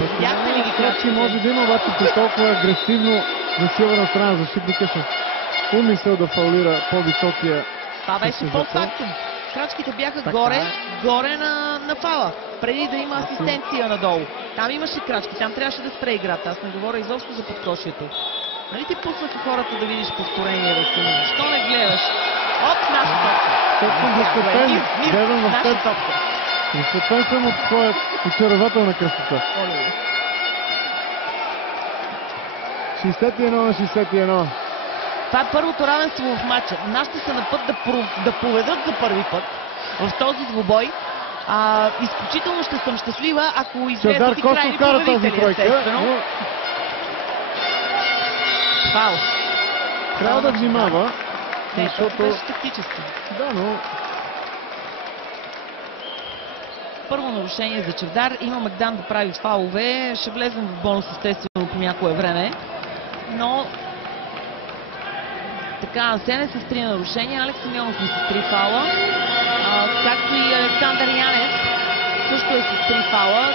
Видяхте ли ги крачки? Може да има, обаче при толкова агресивно засилвана страна защитника с умисъл да фаулира по-високия. Това беше по-фактум. Крачките бяха горе на фала, преди да има асистенция надолу. Там имаше крачки, там трябваше да спре играта. Аз не говоря изобщо за подкошието. Нали ти пуснаха хората да видиш повторение в кино? Защо не гледаш? От наша топка. Точно застъпен, гледам в теб. Топка. Застъпен съм от твоя очарователна красота. 61 на 61. Това е първото равенство в матча. Нашите са на път да поведат за първи път в този двубой. Изключително ще съм щастлива, ако излезат и крайни победители, естествено. Фаул. Трябва да внимава, защото... беше тактически. Да, но... Първо нарушение за Чавдар. Има Магдан да прави фаулове. Ще влезем в бонус, естествено, по някое време. Но... Така, Асен е с 3 нарушения, Алекс Симеонов е с 3 фаула, както и Александър Янев също е с 3 фаула.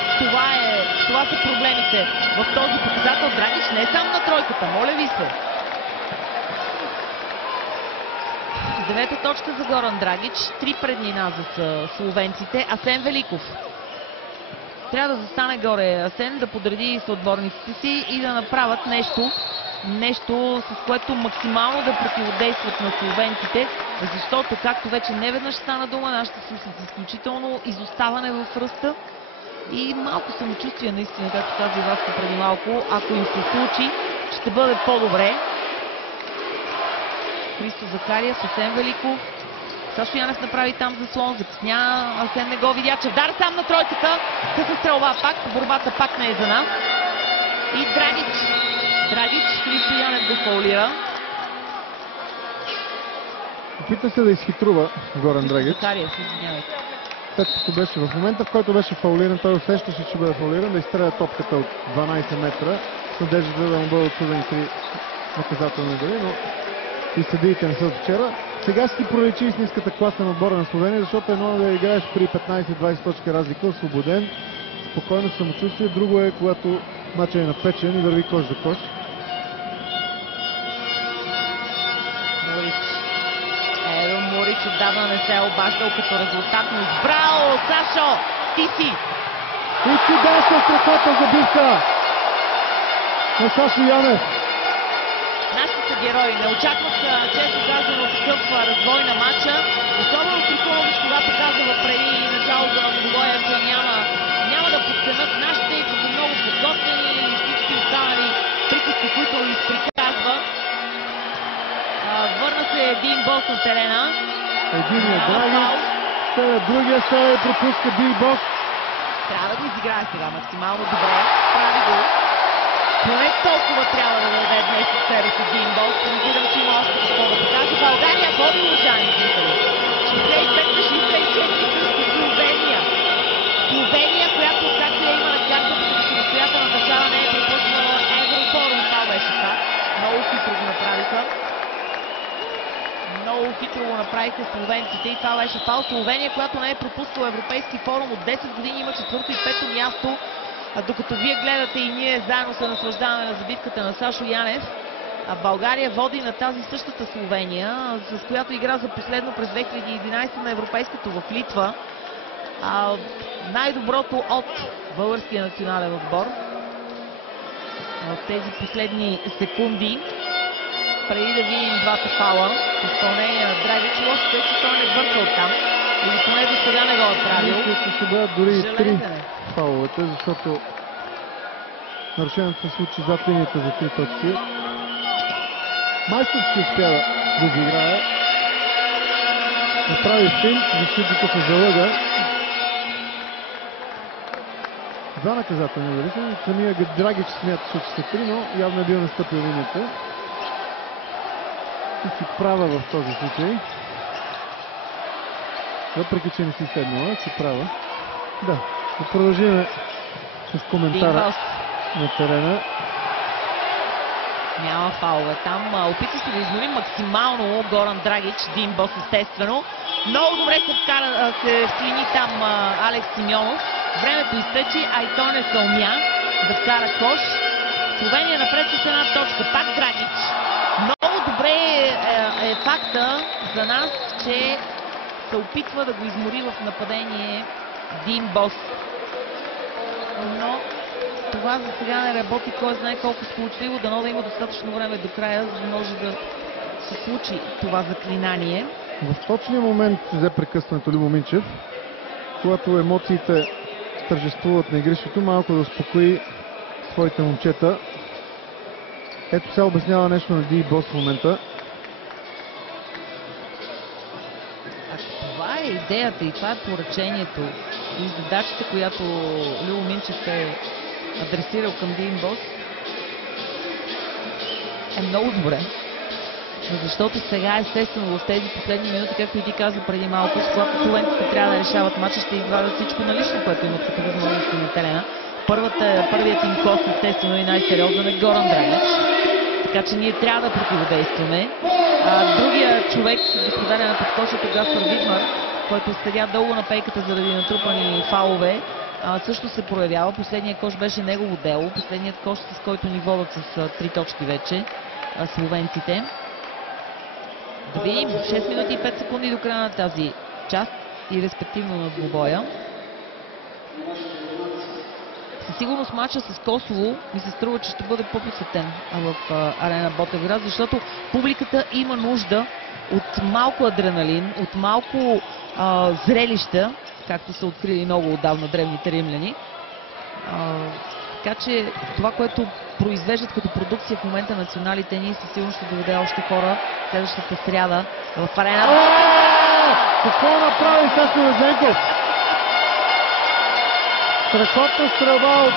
Това са проблемите в този показател. Драгич не е само на тройката, моля ви се. 9-та точка за Горан Драгич, 3 преднина за словенците. Асен Великов трябва да застане горе. Асен да подреди съотборниците си и да направят нещо, с което максимално да противодействат на словенците, защото, както вече неведнъж стана дума, нашите са с изключително изоставане в ръста и малко самочувствие, наистина, както каза и Васко преди малко. Ако им се случи, ще бъде по-добре. Христо Захариев, Асен Великов, Сашо Янев направи там заслон, закъсня, Асен не го видя, че вдара сам на тройката, къса стрелба пак, борбата пак не е за нас. И Драгич, Христо Янев го фаулира. Опита се да изхитрува Горан Драгич. Захариев, извинявайте. След като беше в момента, в който беше фаулиран, той усещаше, че бъде фаулиран, да изстреля топката от 12 метра, с надеждата да му бъдат отсъдени 3 наказателни игри, но и съдиите не са от вчера. Сега ще ти проличи истинската класа на отбора на Словения, защото едно е да играеш при 15-20 точки разлика, освободен, спокойно самочувствие, друго е когато матчът е напечен и върви кош за кош. Морич отдавна не се е обаждал като резултат, но избрал Сашо Тиси. И чудесна страхотна забивка на Сашо Янев. Нашите са герои. Не очаквах, често казано, такъв развой на матча. Особено Трифонович, когато казва преди началото на двубоя, че няма да подценят нашите, и са много подготвени и всички останали приказки, които изприказва. Върна се един бос на терена. Единият Драгич, другия става и пропуска бил-бокс. Трябва да го изиграе сега максимално добре. Прави го. Поне толкова трябва да даде днес от себе си бил-бокс. Разбирам, че има още какво да покаже. България води, уважаеми зрители. 65-64 срещу Словения. Словения, която както я има на картата като самостоятелна държава, не е пропуснала Евроборум. Това беше так. Много хитро го направиха. Много хитро го направиха словенците и това беше фал. Словения, която не е пропускала Европейски форум от 10 години, има 4-то и 5-то място. Докато вие гледате и ние заедно се наслаждаваме на забивката на Сашо Янев, България води на тази същата Словения, с която игра за последно през 2011 на Европейското в Литва. Най-доброто от българския национален отбор. В тези последни секунди, преди да видим двата фала, в изпълнение на Драгич, лошото е, че той не бърка там. Или поне до сега не го е правил. Мисля, че ще бъдат дори и 3 фаловете, защото нарушението се случи зад линията за 3 точки. Майсторски успя да изиграе. Направи финт, защитата се залъга. Два наказателни удари. Самия Драгич смяташе, че са 3, но явно е бил настъпил линията. И си права в този случай. Въпреки, че не си седнала, си права. Да продължим с коментара на терена. Няма фаула там. Опита се да измори максимално Горан Драгич, Димбос естествено. Много добре се вклини там Алекс Симеонов. Времето изтечи, а и той не се умя да вкара кош. Словения напред с една точка. Пак Драгич. Много добре е факта за нас, че се опитва да го измори в нападение Димбос. Но това за сега не работи, кой знае колко сполучливо, дано да има достатъчно време до края, за да може да се случи това заклинание. В точния момент взе прекъсването Любо Минчев, когато емоциите тържествуват на игрището, малко да успокои своите момчета. Ето сега обяснява нещо на Димбос в момента. Това е идеята и това е поръчението и задачата, която Любо Минчев е адресирал към Димбос, е много добре. Защото сега естествено в тези последни минути, както и ти каза преди малко, с когато словенците трябва да решават матча, ще извадят всичко налично, което имат като възможности на терена. Първият им кост естествено и най-сериозен е Горан Драгич. Така че ние трябва да противодействаме. Другия човек, господаря на подкошата Гаспар Видмар, който седя дълго на пейката заради натрупани фалове, също се проявява. Последният кош беше негово дело. Последният кош, с който ни водят с 3 точки вече словенците. Да видим, 6 минути и 5 секунди до края на тази част и респективно на двубоя. Със сигурност матча с Косово ми се струва, че ще бъде по-посетен в арена Ботевград, защото публиката има нужда от малко адреналин, от малко зрелища, както са открили много отдавна древните римляни. Така че това, което произвеждат като продукция в момента националите ни, със сигурност ще доведе още хора следващата сряда в арена. Какво направи Сашо Везенков? Страхотна стрелба от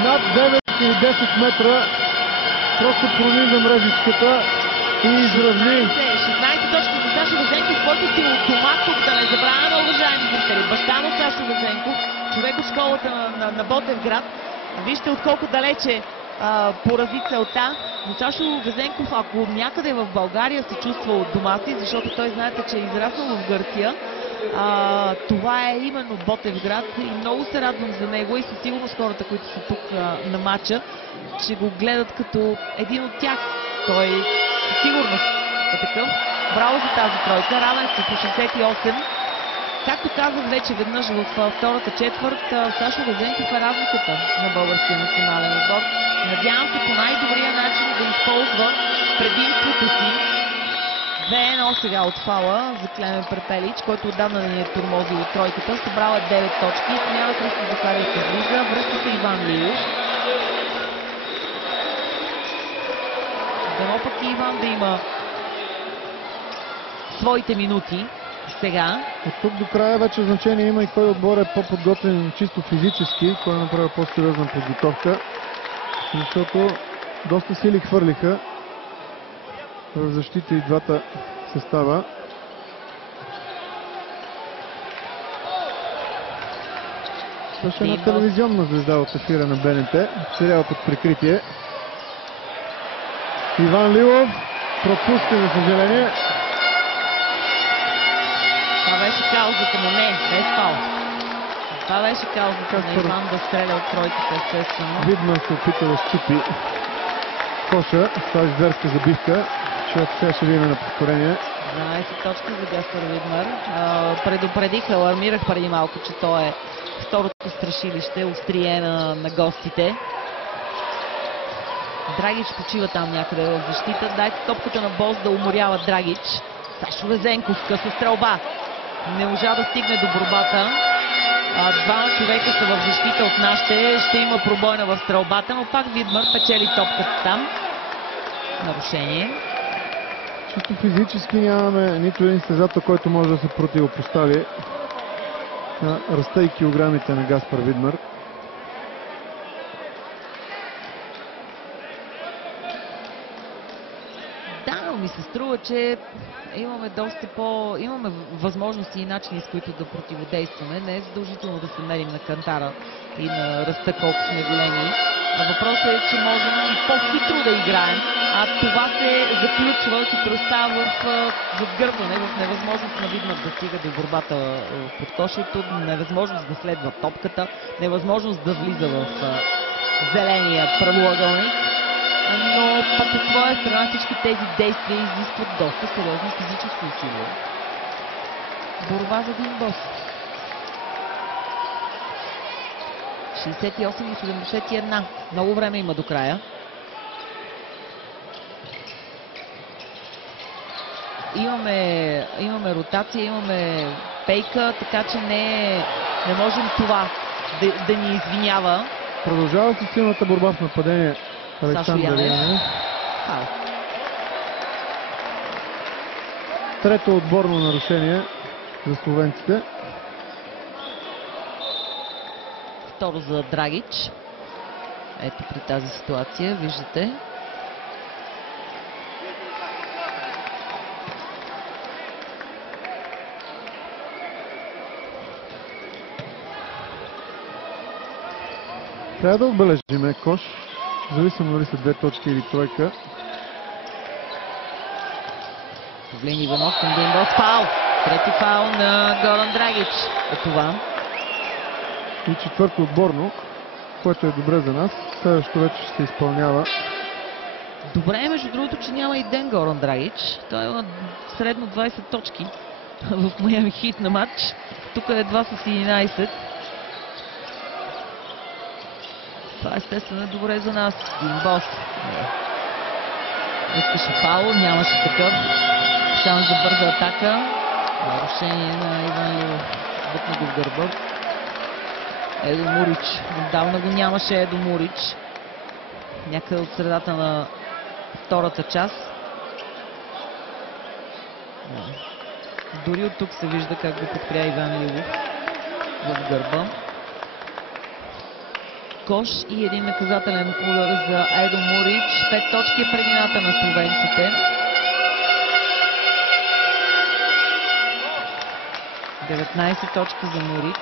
над 9 или 10 метра. Просто прониза мрежичката и изравни. 16 точки за Сашо Везенков, който си от дома тук, да не забравяме, уважаеми зрители. Баща му Сашо Везенков, човек от школата на Ботевград. Вижте от колко далече порази целта. Но Сашо Везенков, ако някъде в България се чувства от дома си, защото той знаете, че е израснал в Гърция, това е именно Ботевград и много се радвам за него и със сигурност хората, които са тук на матча, ще го гледат като един от тях. Той със сигурност е такъв. Браво за тази тройка. Равенство по 68. Както казах вече веднъж в втората четвърт, Сашо Везенков е разликата на българския национален отбор. Надявам се по най-добрия начин да използва предимството си. 2-1 сега от фала за Клемен Препелич, който отдавна да ни е тормозил от тройката. Събрал е 9 точки. Смяна Христо Захариев излиза. Връща се Иван Лилов. Дано пък и Иван да има своите минути сега. От тук до края вече значение има и кой отбор е по-подготвен чисто физически, кой направи по-сериозна подготовка, защото доста сили хвърлиха в защита и двата състава. Също една телевизионна звезда от ефира на БНТ, сериал под прикритие. Иван Лилов пропуска, за съжаление. Това беше каузата, но не, без фал. Това беше каузата на Иван да стреля от тройката, естествено. Видмар се опита да щупи коша с тази зверска забивка. Човек сега ще видим на повторение. 12 точки за Гаспар Видмар. Предупредих, алармирах преди малко, че то е второто страшилище, острие на гостите. Драгич почива там някъде в защита. Дайте топката на Бос да уморява Драгич. Сашо Везенков, къса стрелба. Не можа да стигне до борбата. Двама човека са в защита от нашите. Ще има пробойна в стрелбата, но пак Видмар печели топката там. Нарушение. Чисто физически нямаме нито един състезател, който може да се противопостави на ръста и килограмите на Гаспар Видмар. Ми се струва, че имаме имаме възможности и начини, с които да противодействаме. Не е задължително да се мерим на кантара и на ръста, колко сме големи. Въпросът е, че можем и по-хитро да играем, а това се заключва хитростта в гърбване, в невъзможност на Видмар да стига до борбата под кошето, невъзможност да следва топката, невъзможност да влиза в зеления правоъгълник. Но пък от своя страна всички тези действия изискват доста сериозно физическо усилие. Борба за един бос. 68 и 71. Много време има до края. Имаме ротация, имаме пейка, така че не можем това да ни извинява. Продължава се силната борба в нападение. Александър Янев. Трето отборно нарушение за словенците. Второ за Драгич. Ето при тази ситуация, виждате. Трябва да отбележиме кош. Зависимо ли са две точки или тройка. Павлин Иванов към Дуинбос. Фаул! Трети фаул на Горан Драгич. Е това. И четвърто отборно, което е добре за нас. Следващото вече ще се изпълнява. Добре е, между другото, че няма и ден Горан Драгич. Той е на средно 20 точки в Майами Хит на матч. Тук едва с 11. Това естествено е добре за нас. Дуинбос. Искаше фаул, нямаше такъв. Шанс за бърза атака. Нарушение на Иван Лилов. Бутна го в гърба. Едо Мурич. Отдавна го нямаше Едо Мурич. Някъде от средата на втората част. Дори от тук се вижда как го подпря Иван Лилов в гърба. Кош и един наказателен удар за Едо Мурич. 5 точки е предината на словенците. 19 точки за Мурич.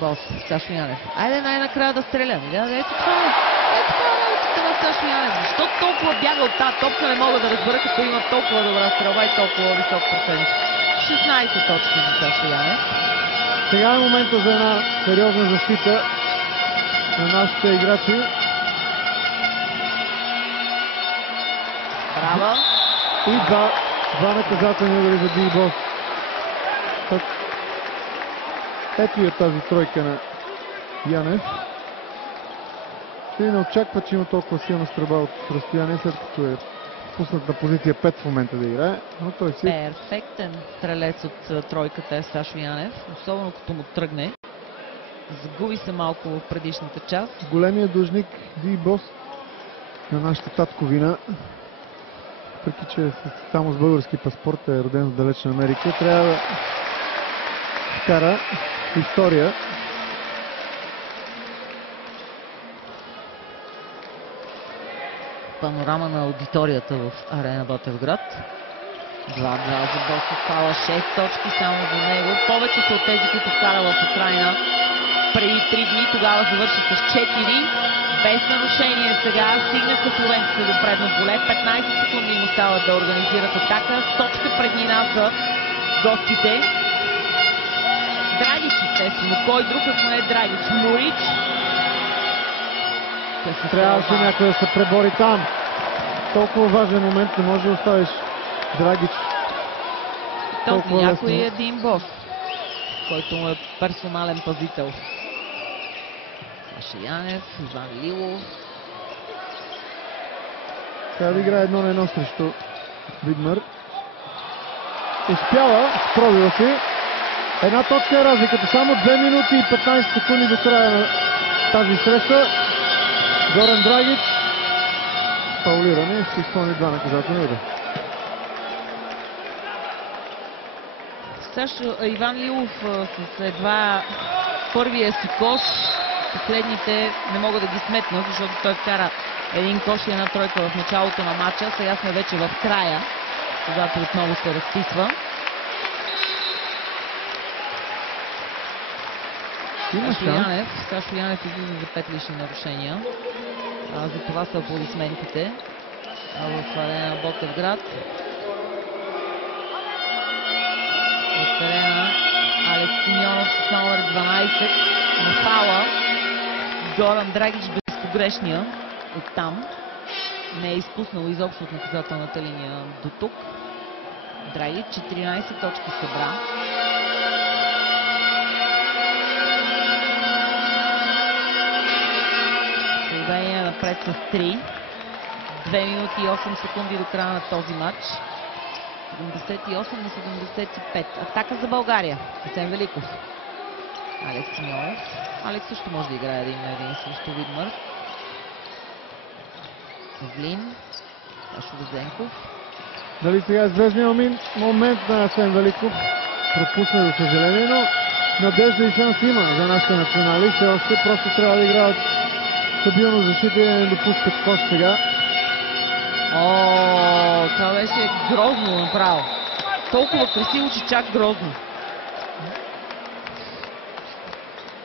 Бос, Сашо Янев. Айде най-накрая да стрелям. Ето това е. Ето това е работата на Сашо Янев. Защо толкова бяга от тази топка, не мога да разбера, като има толкова добра стрелба и толкова висок процент. 16 точки за Сашо Янев. Сега е момента за една сериозна защита на нашите играчи. Браво. И два наказателни удари за Ди Бос. Ето е тази тройка на Янев. И не очаква, че има толкова силна стрелба от разстояние, след като е пуснат на позиция 5 в момента да играе. Но той си... Перфектен стрелец от тройката е Сашо Янев, особено като му тръгне. Загуби се малко в предишната част. Големият длъжник Ди Бос на нашата татковина, въпреки че само с български паспорт е роден в далечна Америка, трябва да вкара история. Панорама на аудиторията в Арена Ботевград. 2-2 за Босо Фала, 6 точки само за него. Повечето от тези, които вкара в Украйна преди 3 дни, тогава завърши с 4. Без нарушение сега стигнаха словенците до предно поле. 15 секунди им остават да организират атака. С точка преднина за гостите. Драгич, естествено. Кой друг, ако не е Драгич? Мурич. Трябваше някой да се пребори там. Толкова важен момент, не може да оставиш Драгич. Толкова някой е един Бос, който му е персонален пазител. Сашо Янев, Иван Лилов. Трябва да играе 1-1 срещу Видмър. Успява с пробива си. Една точка е разликата. Само 2 минути и 15 секунди до края на тази среща. Горан Драгич. Фаулиране. Ще изпълни 2 наказателни удара. Сашо Иван Лилов с едва първия си кош. Последните не мога да ги сметна, защото той вкара един кош и една тройка в началото на матча. Сега сме вече в края, когато отново се разписва. Сашо Янев излиза за 5 лични нарушения. За това са аплодисментите в Арена Ботевград. От терена Алекс Симеонов с номер 12 на фала. Горан Драгич безпогрешния оттам. Не е изпуснал изобщо от наказателната линия до тук. Драгич 14 точки събра. Словения напред с 3. 2 минути и 8 секунди до края на този матч. 78 на 75. Атака за България. Асен Великов. Алекс Симеонов. Алекс също може да играе 1-1 срещу Видмър. Павлин. Сашо Гозенков. Дали сега е звездния момент на Асен Великов? Пропусна, за съжаление, но надежда и шанс има за нашите национали. Все още просто трябва да играят стабилно защита и да не допускат кош сега. Това беше грозно направо. Толкова красиво, че чак грозно.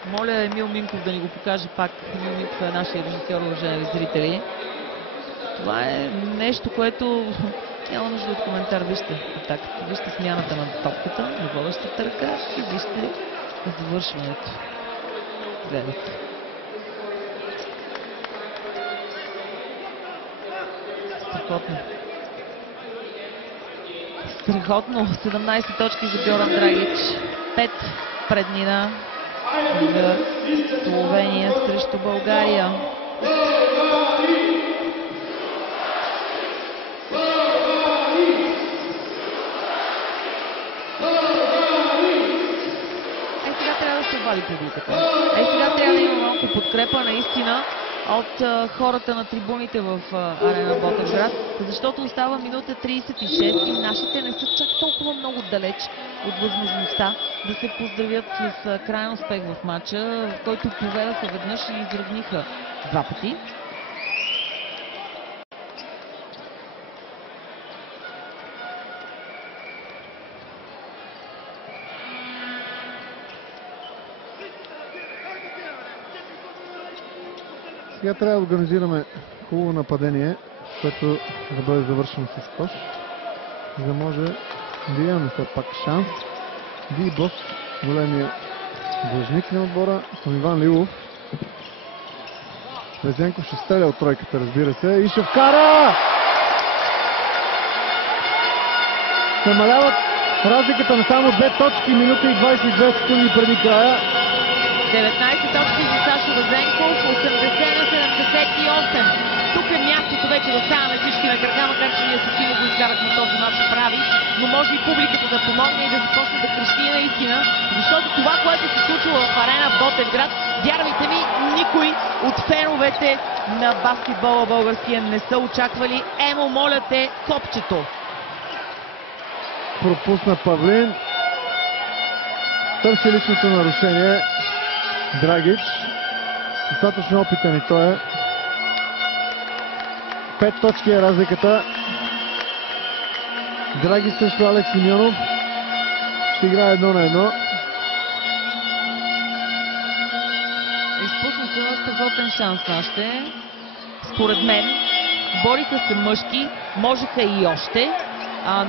Моля Емил Минков да ни го покаже пак. Емил Минков е нашия режисьор, уважаеми зрители. Това е нещо, което няма нужда от коментар. Вижте атаката, вижте смяната на топката, на водещата ръка и вижте завършването. Гледайте. Страхотно. Страхотно. 17 точки за Горан Драгич. 5 преднина за Словения срещу България. Сега трябва да се обади публиката. Сега трябва да има малко подкрепа наистина. от хората на трибуните в Арена Ботевград, защото остава минута 36 и нашите не са чак толкова много далеч от възможността да се поздравят с крайен успех в матча, в който поведаха веднъж и изравниха два пъти. Сега трябва да организираме хубаво нападение, което да бъде завършено с кош, за да може да имаме все пак шанс. Ди Бос, големия длъжник на отбора, към Иван Лилов. Везенков ще стреля от тройката, разбира се, и ще вкара! Намаляват разликата на само 2 точки, минута и 22 секунди преди края. 19 точки за Сашо Везенков, 80 на 78. Тук е мястото вече да ставаме всички на крака, макар че ние също го изкарахме този мач прави, но може и публиката да помогне и да започне да крещи наистина, защото това, което се случва в Арена Ботевград, вярвайте ми, никой от феновете на баскетбола българския не са очаквали. Емо, моля те, копчето. Пропусна Павлин. Търси личното нарушение. Драгич. Достатъчно опитен и той е. 5 точки е разликата. Драгич срещу Алекс Симеонов. Ще играе 1-1. Изпуснаха на страхотен шанс нашите. Според мен бориха се мъжки, можеха и още.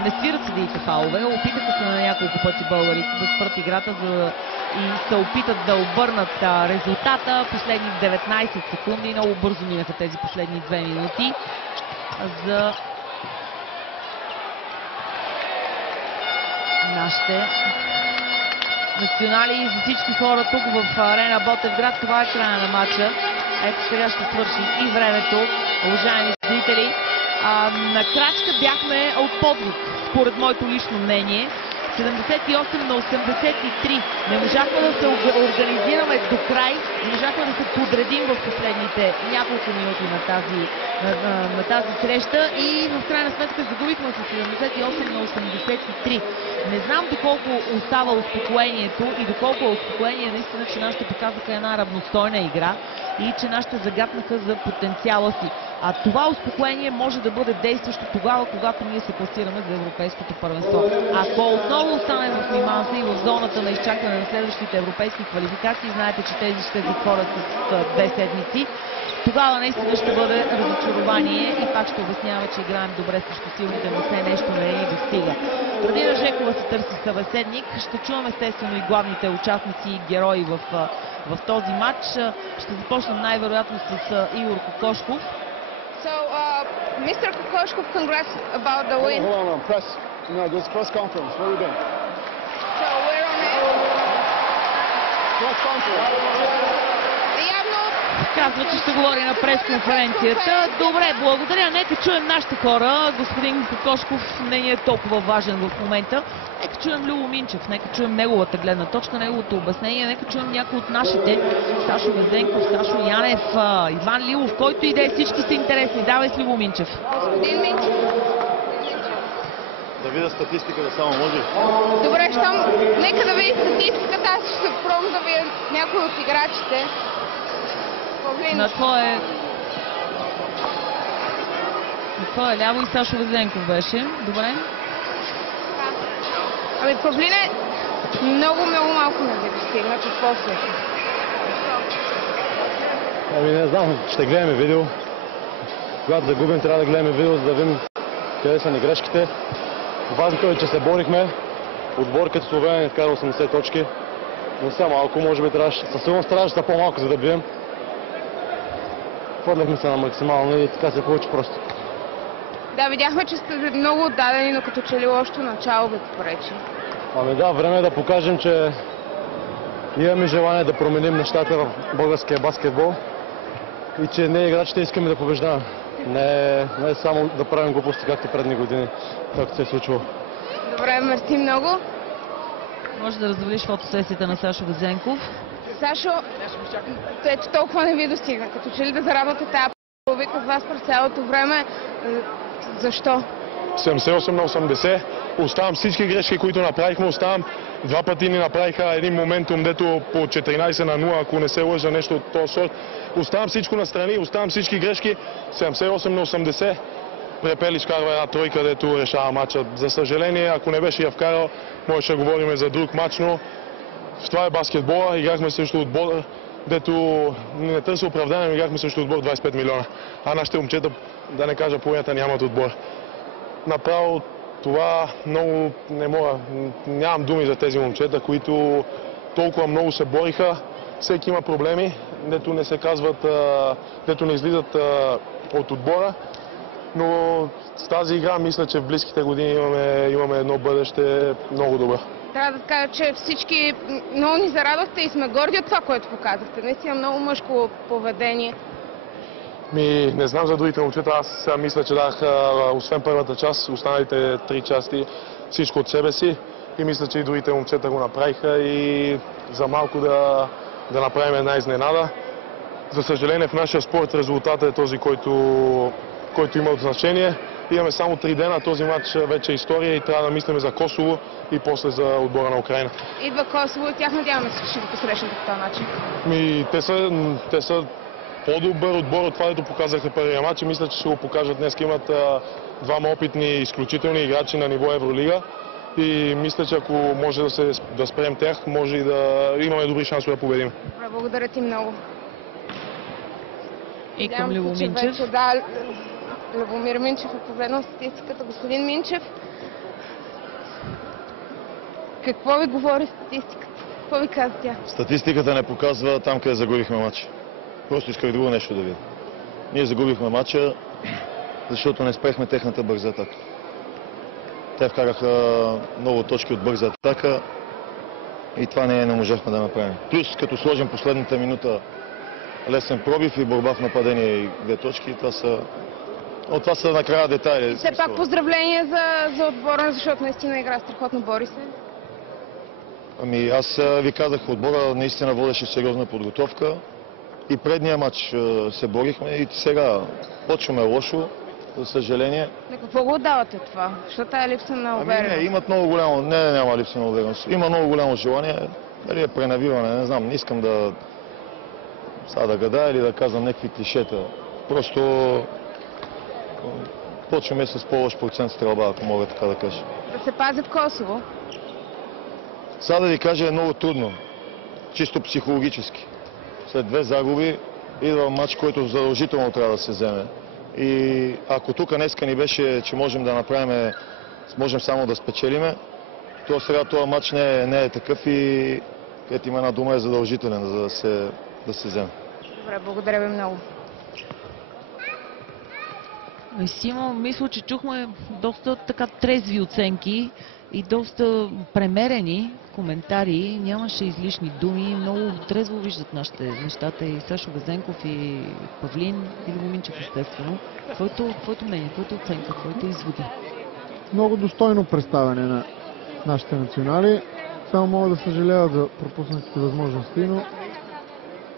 Не свират съдиите фалове, опитаха се на няколко пъти българите да спрат играта и се опитат да обърнат резултата. Последни 19 секунди, много бързо минаха тези последни 2 минути за нашите национали и за всички хора тук в Арена Ботевград. Това е края на матча. Ето сега ще свърши и времето, уважаеми зрители. На крачка бяхме от подвиг, според моето лично мнение. 78 на 83. Не можахме да се организираме до край, не можахме да се подредим в последните няколко минути на тази среща и в крайна сметка загубихме с 78 на 83. Не знам доколко остава успокоението и доколко е успокоение наистина, че нашите показаха една равностойна игра и че нашите загатнаха за потенциала си. А това успокоение може да бъде действащо тогава, когато ние се класираме за европейското първенство. Ако отново останем в миманса и в зоната на изчакване на следващите европейски квалификации, знаете, че тези ще затворят с 2 седмици, тогава наистина ще бъде разочарование и пак ще обяснява, че играем добре срещу силните, но все нещо не ни достига. Радина Жекова се търси събеседник. Ще чувам естествено и главните участници и герои в този матч. Ще започнем най-вероятно с Игор Кокошков. So, Mr. Kokoshkov, congrats about the win. Hold on, press. This press conference. What are you doing? So, we're on it. Press conference. Явно Казва, че ще говори на пресконференцията. Добре, благодаря. Нека чуем нашите хора. Господин Кокошков не е толкова важен в момента. Нека чуем Любо Минчев, нека чуем неговата гледна точка, неговото обяснение, нека чуем някои от нашите. Сашо Везенков, Сашо Янев, Иван Лилов, който и да е, всички са интересни. Давай с Любо Минчев. господин Минчев. Да видя статистиката само може. Добре, нека да види статистиката. Аз ще се пробвам да видя някой от играчите. На твое ляво и Сашо Везенков беше. Добре. Ами Павлине много малко не ви достигна. Какво след? Ами не знам, ще гледаме видео. Когато загубим, трябва да гледаме видео, за да видим къде са ни грешките. Важното е, че се борихме. Отбор като Словения ни вкара 80 точки. Но сега малко, може би трябваше, със сигурност трябваше да по-малко, за да бием. Хвърляхме се на максимално и така се получи просто. Да, видяхме, че сте много отдадени, но като че ли още начало ви попречи. Ами да, време е да покажем, че имаме желание да променим нещата в българския баскетбол и че ние играчите искаме да побеждаваме. Не само да правим глупости, както предни години, както се е случвало. Добре, мерси много. Може да развалиш фотосесията на Сашо Везенков. Сашо, ето толкова не ви достигна. Като че ли да зарадвате тази половика с вас през цялото време, защо? 78 на 80. Оставам всички грешки, които направихме. Оставам два пъти ни направиха един моментум, дето по 14 на 0, ако не се лъжа нещо от този сорт. Оставам всичко настрани, оставам всички грешки. 78 на 80. Препелич карва една тройка, дето решава матча. За съжаление, ако не беше я вкарал, можеше да говорим за друг матч, но това е баскетбола. Играхме срещу отбор, дето не търся оправдание, но играхме срещу отбор 25 милиона. А нашите момчета, да не кажа половината, нямат отбор. Направо това много не мога, нямам думи за тези момчета, които толкова много се бориха. Всеки има проблеми, дето не се казват, дето не излизат от отбора. Но с тази игра мисля, че в близките години имаме едно бъдеще много добро. Трябва да кажа, че всички много ни зарадвахте и сме горди от това, което показахте. Наистина много мъжко поведение. Не знам за другите момчета, аз мисля, че дах, освен първата част, останалите 3 части, всичко от себе си. И мисля, че и другите момчета го направиха и за малко да направим една изненада. За съжаление, в нашия спорт резултатът е този, който има значение. Имаме само 3 дена, този матч вече е история и трябва да мислим за Косово и после за отбора на Украина. Идва Косово и тях надяваме се, че ще го посрещнете по този начин. Те са по-добър отбор от това, което показаха първия матч и мисля, че ще го покажат днес. Имат двама опитни, изключителни играчи на ниво Евролига и мисля, че ако може да спрем тях, може и да имаме добри шансове да победим. Благодаря ти много. И към Любо Минчев. Да, Любомир Минчев е последно статистиката. Господин Минчев, какво ви говори статистиката? Какво ви каза тя? Статистиката не показва там, къде загубихме матча. Просто исках друго нещо да видя. Ние загубихме матча, защото не спрехме техната бърза атака. Те вкараха много точки от бърза атака и това не можахме да направим. Плюс, като сложим последната минута лесен пробив и борба в нападение и 2 точки, това са накрая детайли. Все пак поздравления за отбора, защото наистина игра страхотно, бори се. Аз ви казах, отбора наистина водеше сериозна подготовка. И предния матч се борихме и сега почваме лошо, за съжаление. На какво го отдавате това? Защото тая липса на увереност? Имат много голямо... няма липса на увереност. Има много голямо желание. Дали е пренавиване, не знам. Не искам да гадая или да казвам някакви клишета. Просто почваме с по-лош процент стрелба, ако мога така да кажа. Да се пазят Косово? Сега да ви кажа, е много трудно. Чисто психологически. След 2 загуби идва матч, който задължително трябва да се вземе. И ако тук днеска ни беше, че можем да направим, можем само да спечелиме, то сега този матч не е такъв и където има една дума е задължителен, за да се вземе. Добре, благодаря ви много. Симо, мисля, че чухме доста така трезви оценки и доста премерени коментари. Нямаше излишни думи. Много трезво виждат нашите нещата и Сашо Везенков, и Павлин, и Любо Минчев, естествено. Твоето мнение, твоята оценка, твоите изводи? Много достойно представяне на нашите национали. Само мога да съжаляват за пропуснатите възможности, но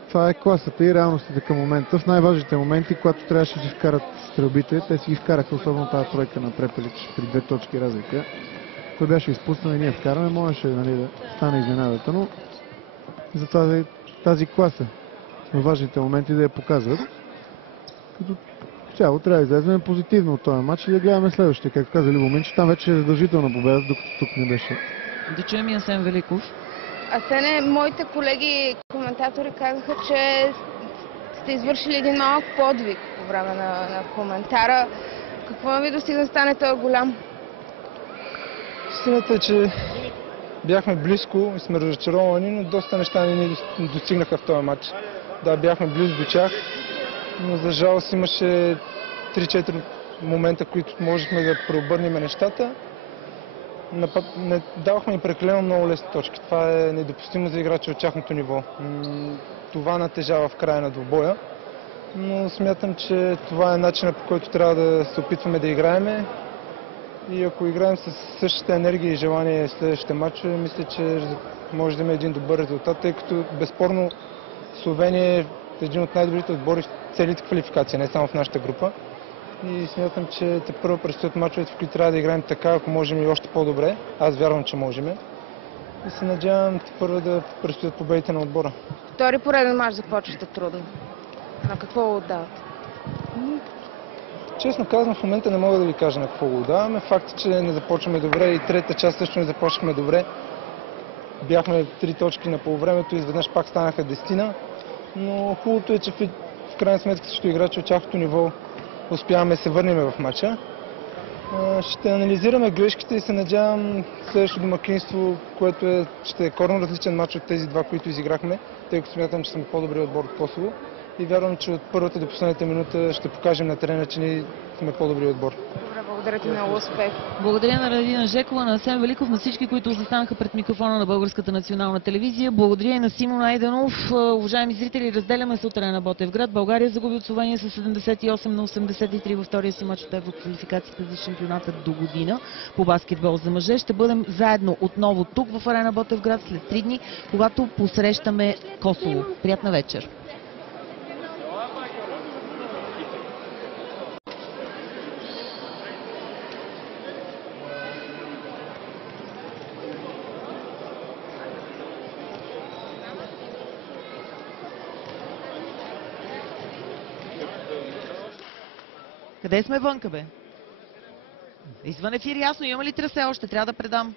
това е класата и реалностите към момента. В най-важните моменти, когато трябваше да вкарат стрелбите, те си ги вкараха, особено тази тройка на Препелич при 2 точки разлика. Той беше изпуснал и ние вкараме, можеше да стане изненадата, но за тази класа в важните моменти да я показват. Като цяло трябва да излезем позитивно от този матч и да гледаме следващия, както каза Любо Минчев, там вече е задължителна победа, докато тук не беше. Да чуем и Асен Великов. Асене, моите колеги коментатори казаха, че сте извършили един малък подвиг по време на коментара. Какво ви достигна да стане този голям? Истината е, че бяхме близко и сме разочаровани, но доста неща не ни достигнаха в този матч. Да, бяхме близо до тях, но за жалост имаше 3-4 момента, които можехме да преобърнем нещата. Давахме и прекалено много лесни точки. Това е недопустимо за играчи от тяхното ниво. Това натежава в края на двубоя, но смятам, че това е начинът, по който трябва да се опитваме да играеме И ако играем с същата енергия и желание в следващите матчове, мисля, че може да има един добър резултат, тъй като безспорно Словения е един от най-добрите отбори в целите квалификации, не само в нашата група. И смятам, че тепърва предстоят мачовете, в които трябва да играем така, ако можем и още по-добре. Аз вярвам, че можем. И се надявам тепърва да предстоят победите на отбора. Втори пореден мач започвате трудно. На какво отдавате? Честно казвам, в момента не мога да ви кажа на какво го отдаваме. Факт е, че не започваме добре и третата част също не започнахме добре. Бяхме 3 точки на полувремето и изведнъж пак станаха 10. Но хубавото е, че в крайна сметка също играчи от тяхното ниво успяваме да се върнем в матча. Ще анализираме грешките и се надявам следващото домакинство, което ще е коренно различен матч от тези два, които изиграхме, тъй като смятам, че сме по-добри отбор от Косово. И вярвам, че от първата до последната минута ще покажем на терена, че ние сме по-добри отбор. Добре, благодаря ти, много успех. Благодаря на Радина Жекова, на Асен Великов, на всички, които застанаха пред микрофона на Българската национална телевизия. Благодаря и на Симон Найденов. Уважаеми зрители, разделяме се от Арена Ботевград. България загуби от Словения с 78-83 във втория си мач от евроквалификациите за шампионата до година по баскетбол за мъже. Ще бъдем заедно отново тук в Арена Ботевград след 3 дни, когато посрещаме Косово. Приятна вечер! Къде сме вънка, бе? Извън ефир, ясно. Има ли трасе още? Трябва да предам.